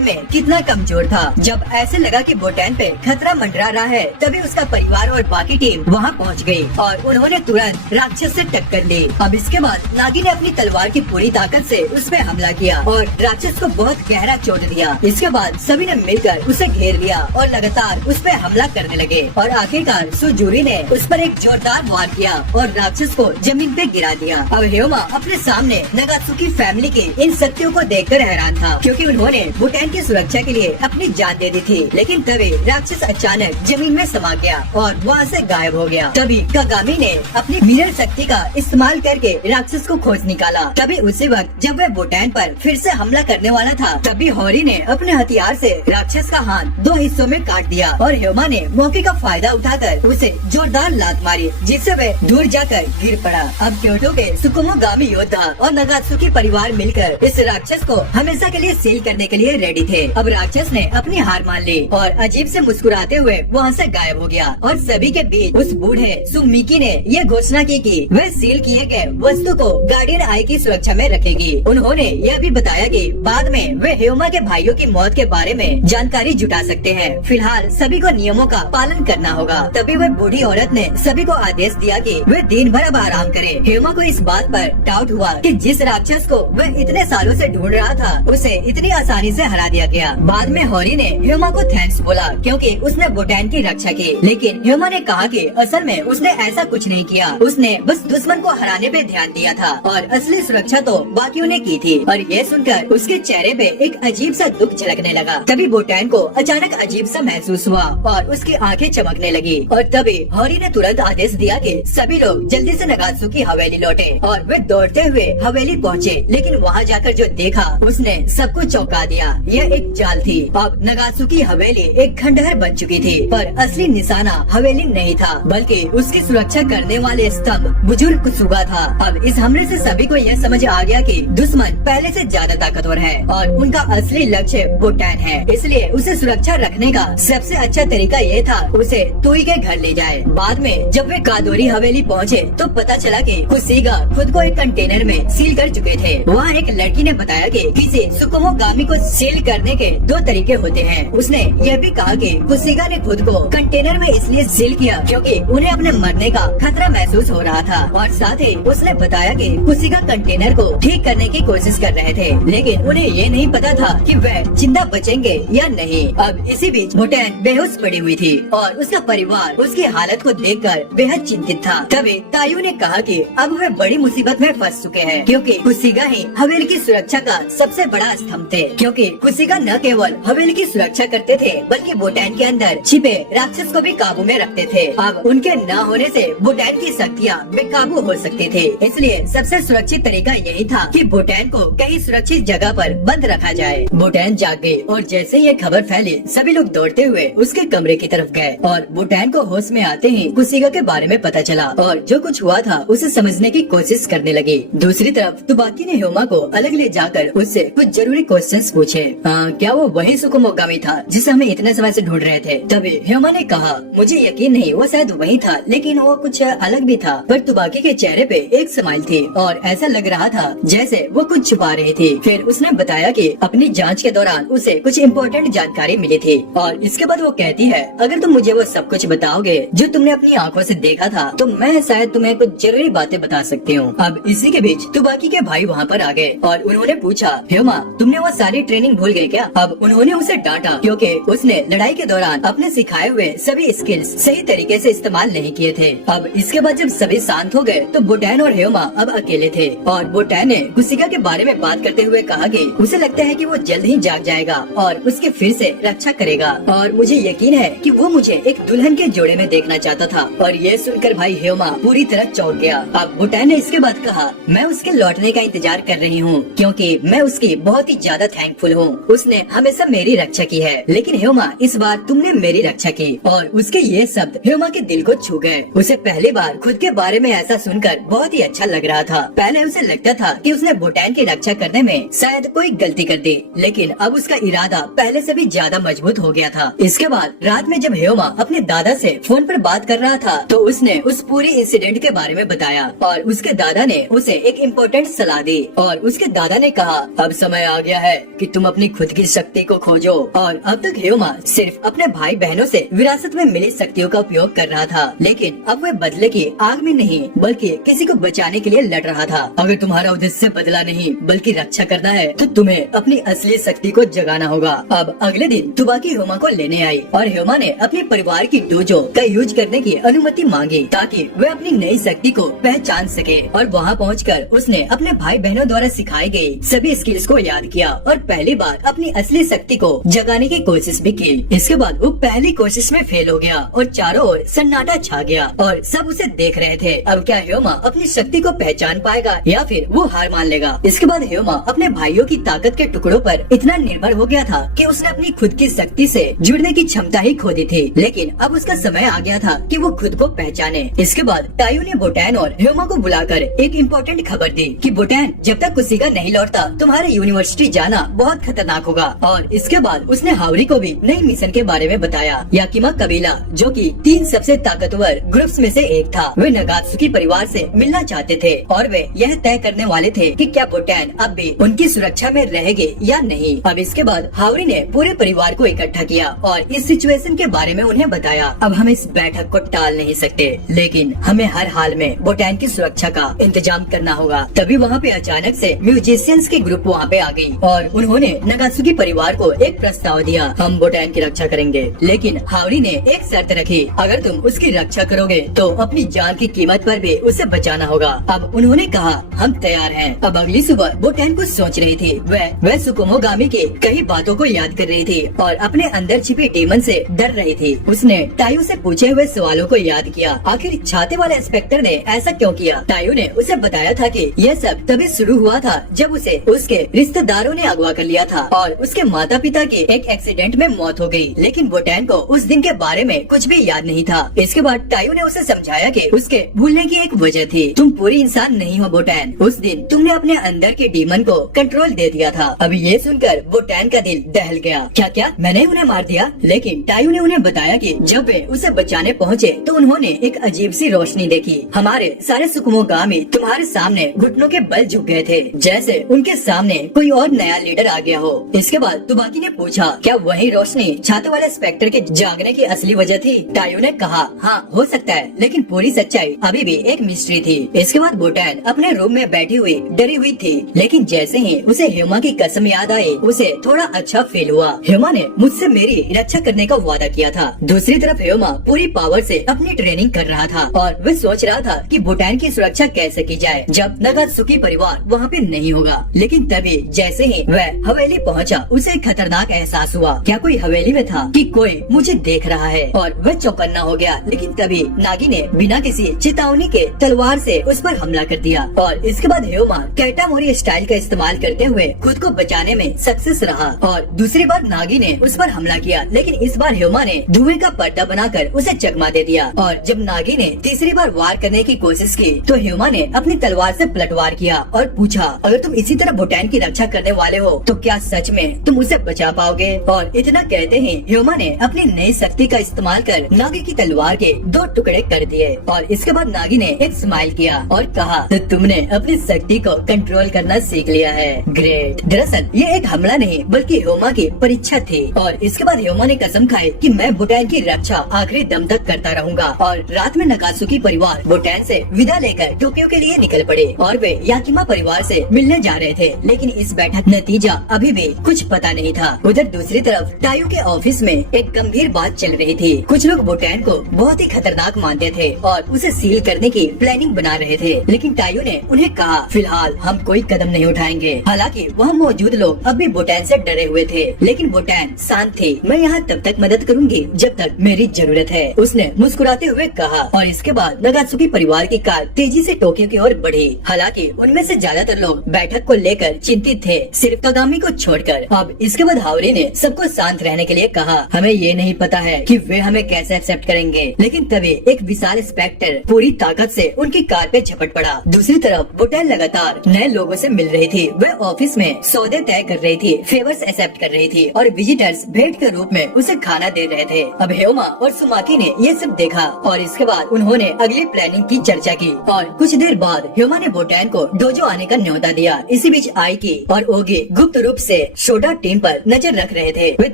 में कितना कमजोर था। जब ऐसे लगा कि बोटैन पे खतरा मंडरा रहा है, तभी उसका परिवार और बाकी टीम वहाँ पहुँच गयी और उन्होंने तुरंत राक्षस से टक्कर ली। अब इसके बाद नागी ने अपनी तलवार की पूरी ताकत से उस पे हमला किया और राक्षस को बहुत गहरा चोट दिया। इसके बाद सभी ने मिलकर उसे घेर लिया और लगातार उस पे हमला करने लगे और आखिरकार सुजूरी ने उस पर एक जोरदार वार किया और राक्षस को जमीन पे गिरा दिया। अब ह्योमा अपने सामने नागात्सुकी फैमिली की इन शक्तियों को देखकर हैरान था, क्योंकि उन्होंने बोटैन की सुरक्षा के लिए अपनी जान दे दी थी। लेकिन तभी राक्षस अचानक जमीन में समा गया और वहाँ से गायब हो गया। तभी कागामी ने अपनी मिरर शक्ति का इस्तेमाल करके राक्षस को खोज निकाला। तभी उसी वक्त जब वह बोटैन पर फिर से हमला करने वाला था, तभी हॉरी ने अपने हथियार से राक्षस का हाथ 2 हिस्सों में काट दिया और ह्योमा ने मौके का फायदा उठाकर उसे जोरदार लात मारी, जिससे वह दूर जाकर गिर पड़ा। अब क्योटो के सुकुमोगामी योद्धा और नागात्सुकी परिवार मिलकर इस राक्षस को हमेशा के लिए सील करने के लिए रेडी थे। अब राक्षस ने अपनी हार मान ली और अजीब से मुस्कुराते हुए वहाँ से गायब हो गया और सभी के बीच उस बूढ़े सुमिकी ने यह घोषणा की कि वह सील किए गए वस्तु को गार्डियन आई की सुरक्षा में रखेगी। उन्होंने यह भी बताया कि बाद में वे ह्योमा के भाइयों की मौत के बारे में जानकारी जुटा सकते हैं। फिलहाल सभी को नियमों का पालन करना होगा। तभी वह बूढ़ी औरत ने सभी को आदेश दिया कि वे दिन भर अब आराम करें। ह्योमा को इस बात पर डाउट हुआ कि जिस राक्षस को वह इतने सालों से ढूंढ रहा था, उसे इतनी आसानी से हरा दिया गया। बाद में हॉरी ने ह्योमा को थैंक्स बोला क्योंकि उसने बोटैन की रक्षा की, लेकिन ह्योमा ने कहा कि असल में उसने ऐसा कुछ नहीं किया, उसने बस दुश्मन को हराने पे ध्यान दिया था और असली सुरक्षा तो बाकियों ने की थी। और ये सुनकर उसके चेहरे पे एक अजीब सा दुख झलकने लगा। तभी बोटैन को अचानक अजीब सा महसूस हुआ और उसकी आंखें चमकने लगी और तभी हॉरी ने तुरंत आदेश दिया कि सभी लोग जल्दी से नागात्सुकी हवेली लौटे और वे दौड़ते हुए हवेली पहुँचे। लेकिन वहाँ जाकर जो देखा उसने सबको चौंका दिया। यह एक जाल थी। अब नागात्सुकी हवेली एक खंडहर बन चुकी थी, पर असली निशाना हवेली नहीं था, बल्कि उसकी सुरक्षा करने वाले स्तंभ बुजुर्ग कुसुगा था। अब इस हमले से सभी को यह समझ आ गया कि दुश्मन पहले से ज्यादा ताकतवर है और उनका असली लक्ष्य बोटैन है। इसलिए उसे सुरक्षा रखने का सबसे अच्छा तरीका ये था उसे तुई के घर ले जाए। बाद में जब वे कादोरी हवेली पहुँचे तो पता चला कि कुसीगा खुद को एक कंटेनर में सील कर चुके थे। वहाँ एक लड़की ने बताया कि किसी सुकुमोगामी को सील करने के 2 तरीके होते हैं। उसने यह भी कहा कि कुसीगा ने खुद को कंटेनर में इसलिए सील किया क्योंकि उन्हें अपने मरने का खतरा महसूस हो रहा था और साथ ही उसने बताया कि कुसीगा कंटेनर को ठीक करने की कोशिश कर रहे थे, लेकिन उन्हें ये नहीं पता था कि वह जिंदा बचेंगे या नहीं। अब इसी बीच बोटैन बेहोश पड़ी हुई थी और उसका परिवार उसकी हालत को देखकर बेहद चिंतित था। तभी तायू ने कहा कि अब वे बड़ी मुसीबत में फंस चुके हैं क्योंकि कुसीगा ही हवेली की सुरक्षा का सबसे बड़ा स्तंभ थे। क्योंकि कुसीगा न केवल हवेली की सुरक्षा करते थे बल्कि बोटैन के अंदर छिपे राक्षस को भी काबू में रखते थे। अब उनके न होने से बोटैन की शक्तियाँ बेकाबू हो सकती थी, इसलिए सबसे सुरक्षित तरीका यही था कि बोटैन को कहीं सुरक्षित जगह पर बंद रखा जाए। बोटैन जाग गई और जैसे ये खबर फैली सभी लोग दौड़ते हुए उसके कमरे की तरफ गए और बोटैन को होश में आते ही कुसीगा के बारे में पता चला और जो कुछ हुआ था उसे समझने की कोशिश करने लगी। दूसरी तरफ तुबाकी ने ह्योमा को अलग ले जाकर उससे कुछ जरूरी क्वेश्चंस पूछे। क्या वो वही सुकुमोगामी था जिसे हमें इतने समय से ढूंढ रहे थे? तभी ह्योमा ने कहा मुझे यकीन नहीं, वो शायद वही था, लेकिन वो कुछ अलग भी था। पर तुबाकी के चेहरे पे एक स्माइल थी और ऐसा लग रहा था जैसे वो कुछ छुपा रही थी। फिर उसने बताया कि अपनी जांच के दौरान उसे कुछ इम्पोर्टेंट जानकारी मिली थी और इसके बाद वो कहती है अगर तुम मुझे वो सब कुछ बताओगे जो तुमने अपनी आंखों से देखा था तो मैं शायद तुम्हें कुछ जरूरी बातें बता सकती हूँ। अब इसी के बीच तुबाकी के भाई वहाँ पर आ गए और उन्होंने पूछा ह्योमा तुमने वो सारी ट्रेनिंग भूल गए क्या? अब उन्होंने उसे डांटा क्योंकि उसने लड़ाई के दौरान अपने सिखाए हुए सभी स्किल्स सही तरीके से इस्तेमाल नहीं किए थे। अब इसके बाद जब सभी शांत हो गए तो बोटैन और ह्योमा अब अकेले थे और बोटैन ने कुसीगा के बारे में बात करते हुए कहा कि उसे लगता है कि वो जल्द ही जाग जाएगा और उसके फिर से रक्षा करेगा और मुझे यकीन है कि वो मुझे एक दुल्हन के जोड़े में देखना चाहता था। और ये सुनकर भाई ह्योमा पूरी तरह चौंक गया। अब बोटैन ने इसके बाद कहा मैं उसके लौटने का इंतजार कर रही हूँ क्योंकि मैं उसकी बहुत ही ज्यादा थैंकफुल हूँ, उसने हमेशा मेरी रक्षा की है। लेकिन ह्योमा इस बार तुमने मेरी रक्षा की। और उसके ये शब्द ह्योमा के दिल को छू गए। उसे पहली बार खुद के बारे में ऐसा सुनकर बहुत ही अच्छा लग रहा था। पहले उसे लगता था कि उसने बोटैन की रक्षा करने में शायद कोई गलती कर दी, लेकिन अब उसका इरादा पहले से भी ज्यादा मजबूत हो गया था। इसके बाद रात में जब ह्योमा अपने दादा से फोन पर बात कर रहा था तो उसने उस पूरे इंसिडेंट के बारे में बताया और उसके दादा ने उसे एक इम्पोर्टेंट सलाह दी और उसके दादा ने कहा, अब समय आ गया है कि तुम अपनी खुद की शक्ति को खोजो। और अब तक ह्योमा सिर्फ अपने भाई बहनों से विरासत में मिली शक्तियों का उपयोग कर रहा था, लेकिन अब वह बदले की आग में नहीं बल्कि किसी को बचाने के लिए लड़ रहा था। अगर तुम्हारा उद्देश्य बदला नहीं बल्कि रक्षा करना है तो तुम्हें अपनी असली शक्ति को जगाना होगा। अब अगले दिन तुबाकी ह्योमा को लेने आई और ह्योमा ने अपने परिवार की डोजो का यूज करने की अनुमति मांगी ताकि वह अपनी नई शक्ति को पहचान सके। और वहाँ पहुंचकर उसने अपने भाई बहनों द्वारा सिखाई गई सभी स्किल्स को याद किया और पहली बार अपनी असली शक्ति को जगाने की कोशिश भी की। इसके बाद वो पहली कोशिश में फेल हो गया और चारों ओर सन्नाटा छा गया और सब उसे देख रहे थे। अब क्या ह्योमा अपनी शक्ति को पहचान पाएगा या फिर वो हार मान लेगा? इसके बाद ह्योमा अपने भाइयों की ताकत के टुकड़ों पर इतना निर्भर हो गया था कि उसने अपनी खुद की शक्ति से जुड़ने की क्षमता ही खो दी थी। लेकिन अब उसका समय आ गया था कि वो खुद को पहचाने। इसके बाद तायू ने बोटैन और ह्योमा को बुलाकर एक इम्पोर्टेंट खबर दी कि बोटैन, जब तक कुशिका नहीं लौटता तुम्हारे यूनिवर्सिटी जाना बहुत खतरनाक होगा। और इसके बाद उसने हावरी को भी नई मिशन के बारे में बताया। याकिमा कबीला, जो कि 3 सबसे ताकतवर ग्रुप्स में से एक था, वे नगात्सुकी परिवार से मिलना चाहते थे और वे यह तय करने वाले थे कि क्या बोटैन अब भी उनकी सुरक्षा में रहेंगे या नहीं। अब इसके बाद हावरी ने पूरे परिवार को इकट्ठा किया और इस सिचुएशन के बारे में उन्हें बताया। अब हम इस बैठक को टाल नहीं सकते, लेकिन हमें हर हाल में बोटैन की सुरक्षा का इंतजाम करना होगा। तभी वहाँ पे अचानक से म्यूजिशियंस की ग्रुप वहाँ पे आ गई और उन्होंने नगात्सुकी परिवार को एक प्रस्ताव दिया, हम बोटैन की रक्षा करेंगे, लेकिन हावरी ने एक शर्त रखी, अगर तुम उसकी रक्षा करोगे तो अपनी जान की कीमत पर भी उसे बचाना होगा। अब उन्होंने कहा, हम तैयार हैं। अब अगली सुबह बोटैन कुछ सोच रही थी। वह सुकुमोगामी की कई बातों को याद कर रही थी और अपने अंदर छिपे डीमन से डर रही थी। उसने तायू से पूछे हुए सवालों को याद किया, आखिर छाते वाले इंस्पेक्टर ने ऐसा क्यों किया। तायू ने उसे बताया था कि यह सब तभी शुरू हुआ था जब उसे उसके रिश्तेदारों ने अगवा कर लिया था और उसके माता पिता की एक एक्सीडेंट में मौत हो गई। लेकिन बोटैन को उस दिन के बारे में कुछ भी याद नहीं था। इसके बाद तायू ने उसे समझाया कि उसके भूलने की एक वजह थी, तुम पूरी इंसान नहीं हो बोटैन, उस दिन तुमने अपने अंदर के डीमन को कंट्रोल दे दिया था। अब ये सुनकर बोटैन का दिल दहल गया, क्या मैंने उन्हें मार दिया? लेकिन तायू ने उन्हें बताया कि जब वे उसे बचाने पहुँचे तो उन्होंने एक अजीब सी रोशनी देखी। हमारे सारे सुकुमोगामी तुम्हारे सामने घुटनों के बल झुक गए थे, जैसे उनके सामने कोई और नया लीडर आ गया हो। इसके बाद तुबाकी ने पूछा, क्या वही रोशनी छाते वाले इंस्पेक्टर के जागने की असली वजह थी? तायू ने कहा, हाँ हो सकता है, लेकिन पूरी सच्चाई अभी भी एक मिस्ट्री थी। इसके बाद बोटैन अपने रूम में बैठी हुई डरी हुई थी, लेकिन जैसे ही उसे ह्योमा की कसम याद आई उसे थोड़ा अच्छा फील हुआ। ह्योमा ने मुझसे मेरी रक्षा करने का वादा किया था। दूसरी तरफ ह्योमा पूरी पावर से अपनी ट्रेनिंग कर रहा था और वह सोच रहा था कि बोटैन की सुरक्षा कैसे की जाए जब नगात्सुकी परिवार वहाँ पे नहीं होगा। लेकिन तभी जैसे ही वह हवेली पहुँचा उसे एक खतरनाक एहसास हुआ। क्या कोई हवेली में था कि कोई मुझे देख रहा है? और वह चौकन्ना हो गया। लेकिन तभी नागी ने बिना किसी चेतावनी के तलवार से उस पर हमला कर दिया और इसके बाद ह्योमा कैटामोरी स्टाइल का इस्तेमाल करते हुए खुद को बचाने में सक्सेस रहा और दूसरी बार नागी ने उस पर हमला किया। लेकिन इस बार ह्योमा ने धुएं का पर्दा बनाकर उसे चकमा दे दिया और जब नागी ने तीसरी बार वार करने की कोशिश की तो ह्योमा ने अपनी तलवार से पलटवार किया और पूछा, अगर तुम इसी तरह बोटैन की रक्षा करने वाले हो तो क्या सच में तुम उसे बचा पाओगे? और इतना कहते ही ह्योमा ने अपनी नई शक्ति का इस्तेमाल कर नागी की तलवार के 2 टुकड़े कर दिए और इसके बाद नागी ने एक स्माइल किया और कहा, तो तुमने अपनी शक्ति को कंट्रोल करना सीख लिया है, ग्रेट। दरअसल ये एक हमला नहीं बल्कि ह्योमा की परीक्षा थी और इसके बाद ह्योमा ने कसम खाई कि मैं बोटैन की रक्षा आखिरी दम तक करता रहूंगा। और रात में नगात्सुकी परिवार बोटैन से विदा लेकर टोक्यो के लिए निकल पड़े और वे याकिमा परिवार से मिलने जा रहे थे। लेकिन इस बैठक नतीजा अभी भी कुछ पता नहीं था। उधर दूसरी तरफ तायू के ऑफिस में एक गंभीर बात चल रही थी। कुछ लोग बोटैन को बहुत ही खतरनाक मानते थे और उसे सील करने की प्लानिंग बना रहे थे। लेकिन तायू ने उन्हें कहा, फिलहाल हम कोई कदम नहीं उठाएंगे। हालांकि वहाँ मौजूद लोग अब भी बोटैन से डरे हुए थे, लेकिन बोटैन शांत थी। मैं यहाँ तब तक मदद करूंगी जब तक मेरी जरूरत है, उसने मुस्कुराते हुए कहा। और इसके बाद नगात्सुकी परिवार की कार तेजी से टोक्यो की ओर बढ़ी। हालांकि उनमें से ज्यादातर लोग बैठक को लेकर चिंतित थे, सिर्फ कागामी को छोड़कर। अब इसके बाद हावरी ने सबको शांत रहने के लिए कहा, हमें ये नहीं पता है कि वे हमें कैसे एक्सेप्ट करेंगे। लेकिन तभी एक विशाल इंस्पेक्टर पूरी ताकत से उनकी कार पे झपट पड़ा। दूसरी तरफ बोटैन लगातार नए लोगों से मिल रही थी। वह ऑफिस में सौदे तय कर रही थी, फेवर्स एक्सेप्ट कर रही थी और विजिटर्स भेंट के रूप में उसे खाना दे रहे थे। अब ह्योमा और सुमाकी ने ये सब देखा और इसके बाद उन्होंने अगली प्लानिंग की चर्चा की और कुछ देर बाद ह्यूमा ने बोटैन को डोजो आने का न्योता दिया। इसी बीच आइकी और ओगी गुप्त रूप से शोडा टीम पर नजर रख रहे थे। वे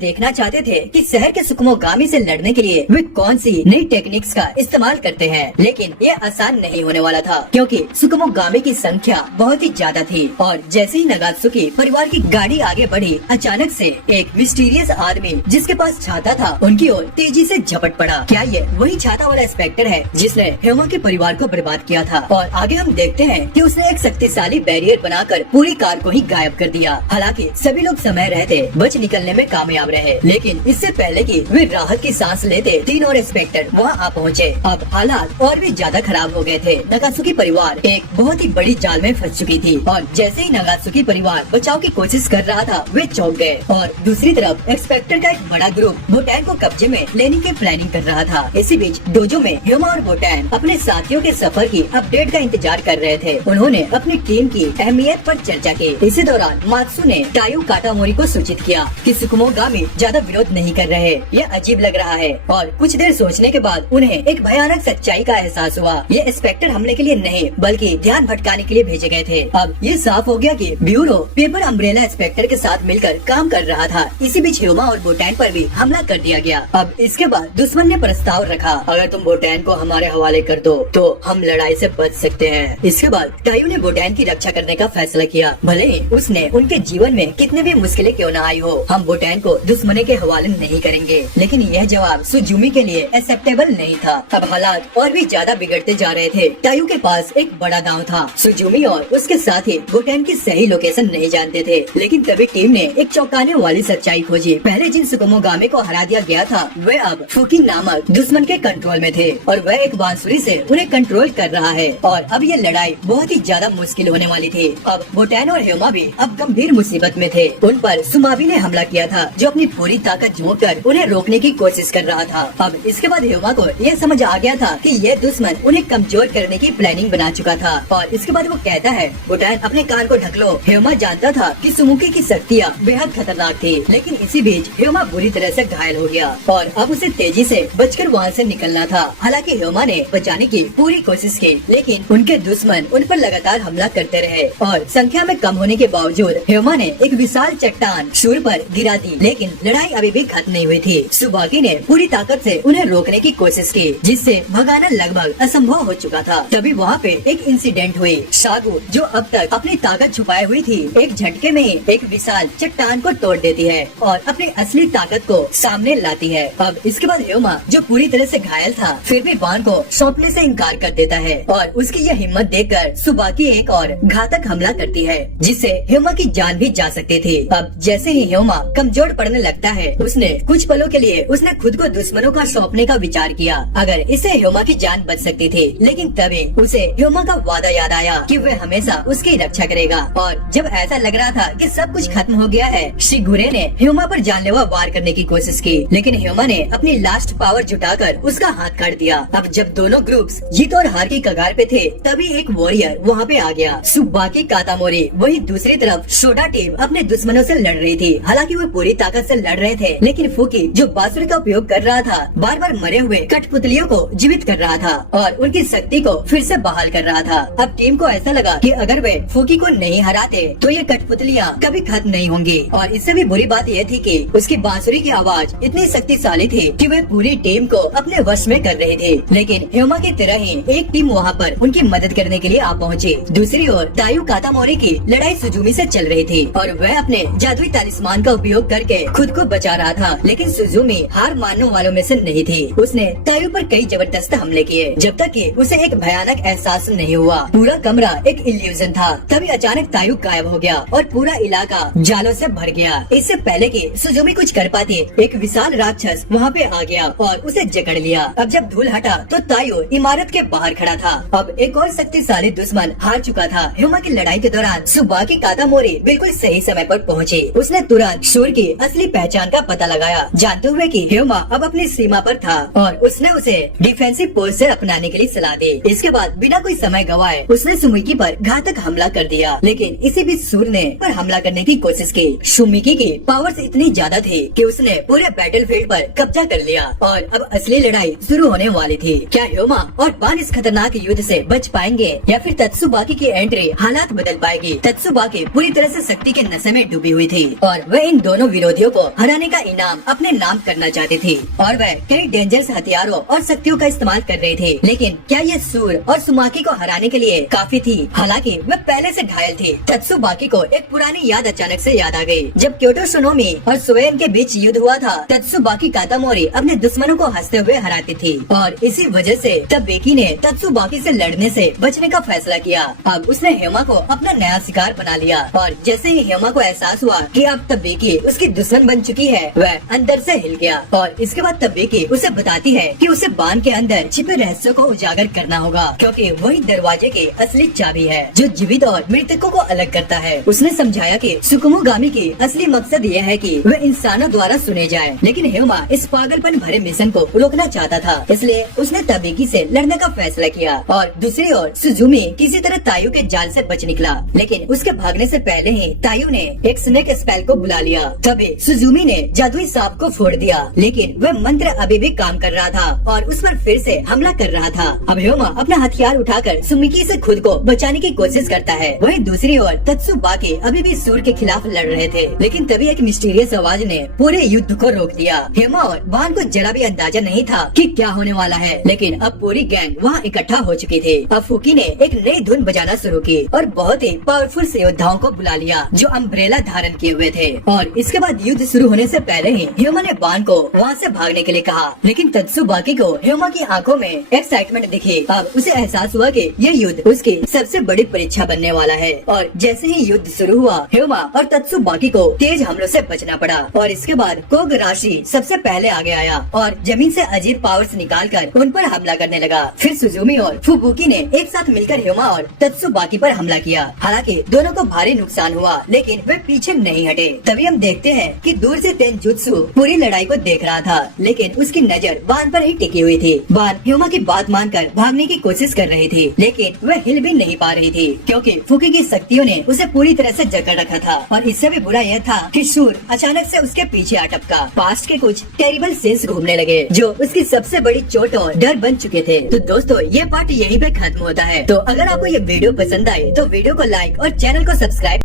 देखना चाहते थे कि शहर के सुकुमोगामी से लड़ने के लिए वे कौन सी नई टेक्निक्स का इस्तेमाल करते हैं, लेकिन ये आसान नहीं होने वाला था क्योंकि सुकुमोगामी की संख्या बहुत ही ज्यादा थी। और जैसे ही नागात्सुकी परिवार की गाड़ी आगे बढ़ी, अचानक से एक मिस्टीरियस आदमी जिसके पास छाता था उनकी ओर तेजी से झपट पड़ा। क्या ये वही छाता वाला इंस्पेक्टर है जिसने ह्यूमा के परिवार को बर्बाद किया था? और आगे हम देखते हैं कि उसने एक शक्तिशाली बैरियर बनाकर पूरी कार को ही गायब कर दिया। हालांकि सभी लोग समय रहते बच निकलने में कामयाब रहे, लेकिन इससे पहले कि वे राहत की सांस लेते, 3 और इंस्पेक्टर वहां आ पहुंचे। अब हालात और भी ज्यादा खराब हो गए थे। नागात्सुकी परिवार एक बहुत ही बड़ी जाल में फंस चुकी थी और जैसे ही नागात्सुकी परिवार बचाव की कोशिश कर रहा था, वे चौंक गए। और दूसरी तरफ इंस्पेक्टर का एक बड़ा ग्रुप बोटैन को कब्जे में लेने की प्लानिंग कर रहा था। इसी बीच डोजो में ह्यूमा और बोटैन अपने साथियों के सफर की अपडेट का इंतजार कर रहे थे। उन्होंने अपनी टीम की अहमियत पर चर्चा की। इसी दौरान मात्सु ने टायू काटामोरी को सूचित किया कि सुकुमोगामी ज्यादा विरोध नहीं कर रहे। यह अजीब लग रहा है। और कुछ देर सोचने के बाद उन्हें एक भयानक सच्चाई का एहसास हुआ। ये इंस्पेक्टर हमले के लिए नहीं बल्कि ध्यान भटकाने के लिए भेजे गए थे। अब ये साफ हो गया कि ब्यूरो पेपर अम्ब्रेला इंस्पेक्टर के साथ मिलकर काम कर रहा था। इसी बीच ह्यूमा और बोटैन पर भी हमला कर दिया गया। अब इसके बाद दुश्मन ने प्रस्ताव रखा, अगर तुम बोटैन को हमारे हवाले कर दो तो हम लड़ाई से बच सकते हैं। इसके बाद टायू ने बोटैन की रक्षा करने का फैसला किया। भले ही उसने उनके जीवन में कितने भी मुश्किलें क्यों न आई हो, हम बोटैन को दुश्मन के हवाले नहीं करेंगे। लेकिन यह जवाब सुजुमी के लिए एक्सेप्टेबल नहीं था। अब हालात और भी ज्यादा बिगड़ते जा रहे थे। टायू के पास एक बड़ा दांव था। सुजुमी और उसके साथी बोटैन की सही लोकेशन नहीं जानते थे, लेकिन तभी टीम ने एक चौंकाने वाली सच्चाई खोजी। पहले जिन सुकुमोगामी को हरा दिया गया था वे अब फुकी नामक दुश्मन के कंट्रोल में थे और वह एक बांसुरी से उन्हें कंट्रोल कर रहा है। और अब ये लड़ाई बहुत ही ज्यादा मुश्किल होने वाली थी। अब बोटैन और ह्यूमा भी अब गंभीर मुसीबत में थे। उन पर सुमाबी ने हमला किया था जो अपनी पूरी ताकत झोंक कर उन्हें रोकने की कोशिश कर रहा था। अब इसके बाद ह्यूमा को यह समझ आ गया था कि यह दुश्मन उन्हें कमजोर करने की प्लानिंग बना चुका था। और इसके बाद वो कहता है, बोटैन अपने कान को ढक लो। ह्यूमा जानता था कि सुमुकी की शक्तियाँ बेहद खतरनाक थी, लेकिन इसी बीच ह्यूमा बुरी तरह से घायल हो गया और अब उसे तेजी से बचकर वहाँ से निकलना था। हालांकि ह्यूमा ने बचाने की पूरी कोशिश की, लेकिन उनके दुश्मन उन पर लगातार हमला करते रहे और संख्या में कम होने के बावजूद ह्यूमा ने एक विशाल चट्टान सूर पर गिरा दी। लेकिन लड़ाई अभी भी खत्म नहीं हुई थी। सुबाकी ने पूरी ताकत से उन्हें रोकने की कोशिश की, जिससे भगाना लगभग असंभव हो चुका था। तभी वहाँ पे एक इंसिडेंट हुई। सागु जो अब तक अपनी ताकत छुपाए हुई थी, एक झटके में ही एक विशाल चट्टान को तोड़ देती है और अपनी असली ताकत को सामने लाती है। अब इसके बाद ह्यूमा जो पूरी तरह से घायल था फिर भी बाण को सौंपने से इनकार कर देता है और उसकी यह हिम्मत देखकर सुबाकी एक और घातक हमला करती है, जिससे ह्यूमा की जान भी जा सकती थी। अब जैसे ही ह्यूमा कमजोर पड़ने लगता है, उसने कुछ पलों के लिए उसने खुद को दुश्मनों का सौंपने का विचार किया। अगर इससे ह्यूमा की जान बच सकती थी, लेकिन तभी उसे ह्यूमा का वादा याद आया कि वह हमेशा उसकी रक्षा करेगा। और जब ऐसा लग रहा था कि सब कुछ खत्म हो गया है, शिगुरे ने ह्यूमा पर जानलेवा वार करने की कोशिश की, लेकिन ह्यूमा ने अपनी लास्ट पावर जुटाकर उसका हाथ काट दिया। अब जब दोनों ग्रुप्स जीत और हार की कगार पे थे, तभी एक वॉरियर वहाँ पे आ गया, सुबाकी कातामोरी। वही दूसरी तरफ शोडा टीम अपने दुश्मनों से लड़ रही थी। हालांकि वो पूरी ताकत से लड़ रहे थे, लेकिन फुकी जो बांसुरी का उपयोग कर रहा था, बार बार मरे हुए कठपुतलियों को जीवित कर रहा था और उनकी शक्ति को फिर से बहाल कर रहा था। अब टीम को ऐसा लगा कि अगर वे फुकी को नहीं हराते तो ये कठपुतलियाँ कभी खत्म नहीं होंगी। और इससे भी बुरी बात यह थी कि उसकी बांसुरी की आवाज इतनी शक्तिशाली थी कि वे पूरी टीम को अपने वश में कर रहे थे। लेकिन ह्यूमा की तरह ही एक टीम वहाँ पर उनकी मदद करने के लिए आ पहुँची। दूसरी ओर टायू कातामोरी की लड़ाई सुजुमी से चल रही थी और वह अपने जादुई तालिस्मान का उपयोग करके खुद को बचा रहा था। लेकिन सुजुमी हार मानने वालों में से नहीं थी। उसने टायू पर कई जबरदस्त हमले किए, जब तक कि उसे एक भयानक एहसास नहीं हुआ। पूरा कमरा एक इल्यूजन था। तभी अचानक टायू गायब हो गया और पूरा इलाका जालों से भर गया। इससे पहले कि सुजुमी कुछ कर पाती, एक विशाल राक्षस वहाँ पे आ गया और उसे जकड़ लिया। अब जब धूल हटा तो तायो इमारत के बाहर खड़ा था। अब एक और शक्तिशाली दुश्मन हार चुका था। ह्यूमा की लड़ाई के दौरान सुबाकी कातामोरी बिल्कुल सही समय पर पहुंची। उसने तुरंत शूर की असली पहचान का पता लगाया, जानते हुए कि ह्यूमा अब अपनी सीमा पर था और उसने उसे डिफेंसिव पोस्चर अपनाने के लिए सलाह दी। इसके बाद बिना कोई समय गवाए उसने सुमिकी पर घातक हमला कर दिया। लेकिन इसी बीच सूर ने पर हमला करने की कोशिश की। सुमिकी की पावर्स इतनी ज्यादा थी कि उसने पूरे बैटलफील्ड पर कब्जा कर लिया। दिया और अब असली लड़ाई शुरू होने वाली थी। क्या ह्योमा और बान इस खतरनाक युद्ध से बच पाएंगे या फिर तत्सुबाकी की एंट्री हालात बदल पाएगी। तत्सुबाकी पूरी तरह से शक्ति के नशे में डूबी हुई थी और वह इन दोनों विरोधियों को हराने का इनाम अपने नाम करना चाहती थी और वह कई डेंजरस हथियारों और शक्तियों का इस्तेमाल कर रही थी। लेकिन क्या ये सूर और सुमाकी को हराने के लिए काफी थी? हालांकि वह पहले से घायल थी। तत्सुबाकी को एक पुरानी याद अचानक से याद आ गई। जब क्योटो सुनोमी और सोएन के बीच युद्ध हुआ था, तत्सुबाकी कातामोरी अपने दुश्मनों को हंसते हुए हराती थी और इसी वजह से तबेकी ने तत्सुबाकी से लड़ने से बचने का फैसला किया। अब उसने हेमा को अपना नया शिकार बना लिया और जैसे ही हेमा को एहसास हुआ कि अब तबेकी उसकी दुश्मन बन चुकी है, वह अंदर से हिल गया और इसके बाद तबेकी उसे बताती है कि उसे बान के अंदर छिपे रहस्यों को उजागर करना होगा, क्योंकि वही दरवाजे की असली चाबी है जो जीवित और मृतकों को अलग करता है। उसने समझाया कि सुकुमुगामी की असली मकसद ये है कि वह इंसानों द्वारा सुने जाए, लेकिन हेमा इस पागलपन भरे मिशन को रोकना चाहता था, इसलिए उसने तबेकी से लड़ने का फैसला किया। और दूसरी ओर सुजुमी किसी तरह तायू के जाल से बच निकला, लेकिन उसके भागने से पहले ही तायू ने एक स्नेक स्पेल को बुला लिया। तभी सुजुमी ने जादुई सांप को फोड़ दिया, लेकिन वह मंत्र अभी भी काम कर रहा था और उस पर फिर से हमला कर रहा था। अब हेमा अपना हथियार उठाकर सुमिकी से खुद को बचाने की कोशिश करता है। वहीं दूसरी ओर तत्सुबाकी अभी भी सूर के खिलाफ लड़ रहे थे, लेकिन तभी एक मिस्टीरियस आवाज ने पूरे युद्ध को रोक दिया। हेमा और बान को जरा भी अंदाजा नहीं था कि क्या होने वाला है, लेकिन अब पूरी गैंग वहाँ इकट्ठा हो चुकी थी। अब फुकी ने एक नई धुन बजाना शुरू की और बहुत ही पावरफुल से योद्धाओं को बुला लिया जो अम्ब्रेला धारण किए हुए थे। और इसके बाद युद्ध शुरू होने से पहले ही हेमा ने बान को वहाँ से भागने के लिए कहा, लेकिन तत्सुबाकी को हेमा की आंखों में एक्साइटमेंट दिखी। अब उसे एहसास हुआ कि यह युद्ध उसकी सबसे बड़ी परीक्षा बनने वाला है। और जैसे ही युद्ध शुरू हुआ, हेमा और तत्सुबाकी को तेज हमलों से बचना पड़ा और इसके बाद कोगराशी सबसे पहले आगे आया और जमीन से अजीब पावर्स निकालकर उन पर हमला करने लगा। फिर सुजुमी और फुबुकी ने एक साथ मिलकर हेमा और तत्सुबाकी पर हमला किया। हालांकि दोनों को भारी नुकसान हुआ, लेकिन वे पीछे नहीं हटे। तभी हम देखते हैं कि दूर से तेंजुत्सु पूरी लड़ाई को देख रहा था, लेकिन उसकी नजर बान पर ही टिकी हुई थी। बान हेमा की बात मानकर भागने की कोशिश कर रही थी, लेकिन वह हिल भी नहीं पा रही थी, क्योंकि फुकी की शक्तियों ने उसे पूरी तरह से जकड़ रखा था। और इससे भी बुरा यह था कि सूर अचानक से उसके पीछे आ टपका। पास्ट के कुछ टेरिबल सीन्स घूमने लगे जो उसकी सबसे बड़ी चोट और डर बन चुके थे। तो दोस्तों, ये पार्ट यहीं पे खत्म होता है। तो अगर आपको ये वीडियो पसंद आए तो वीडियो को लाइक और चैनल को सब्सक्राइब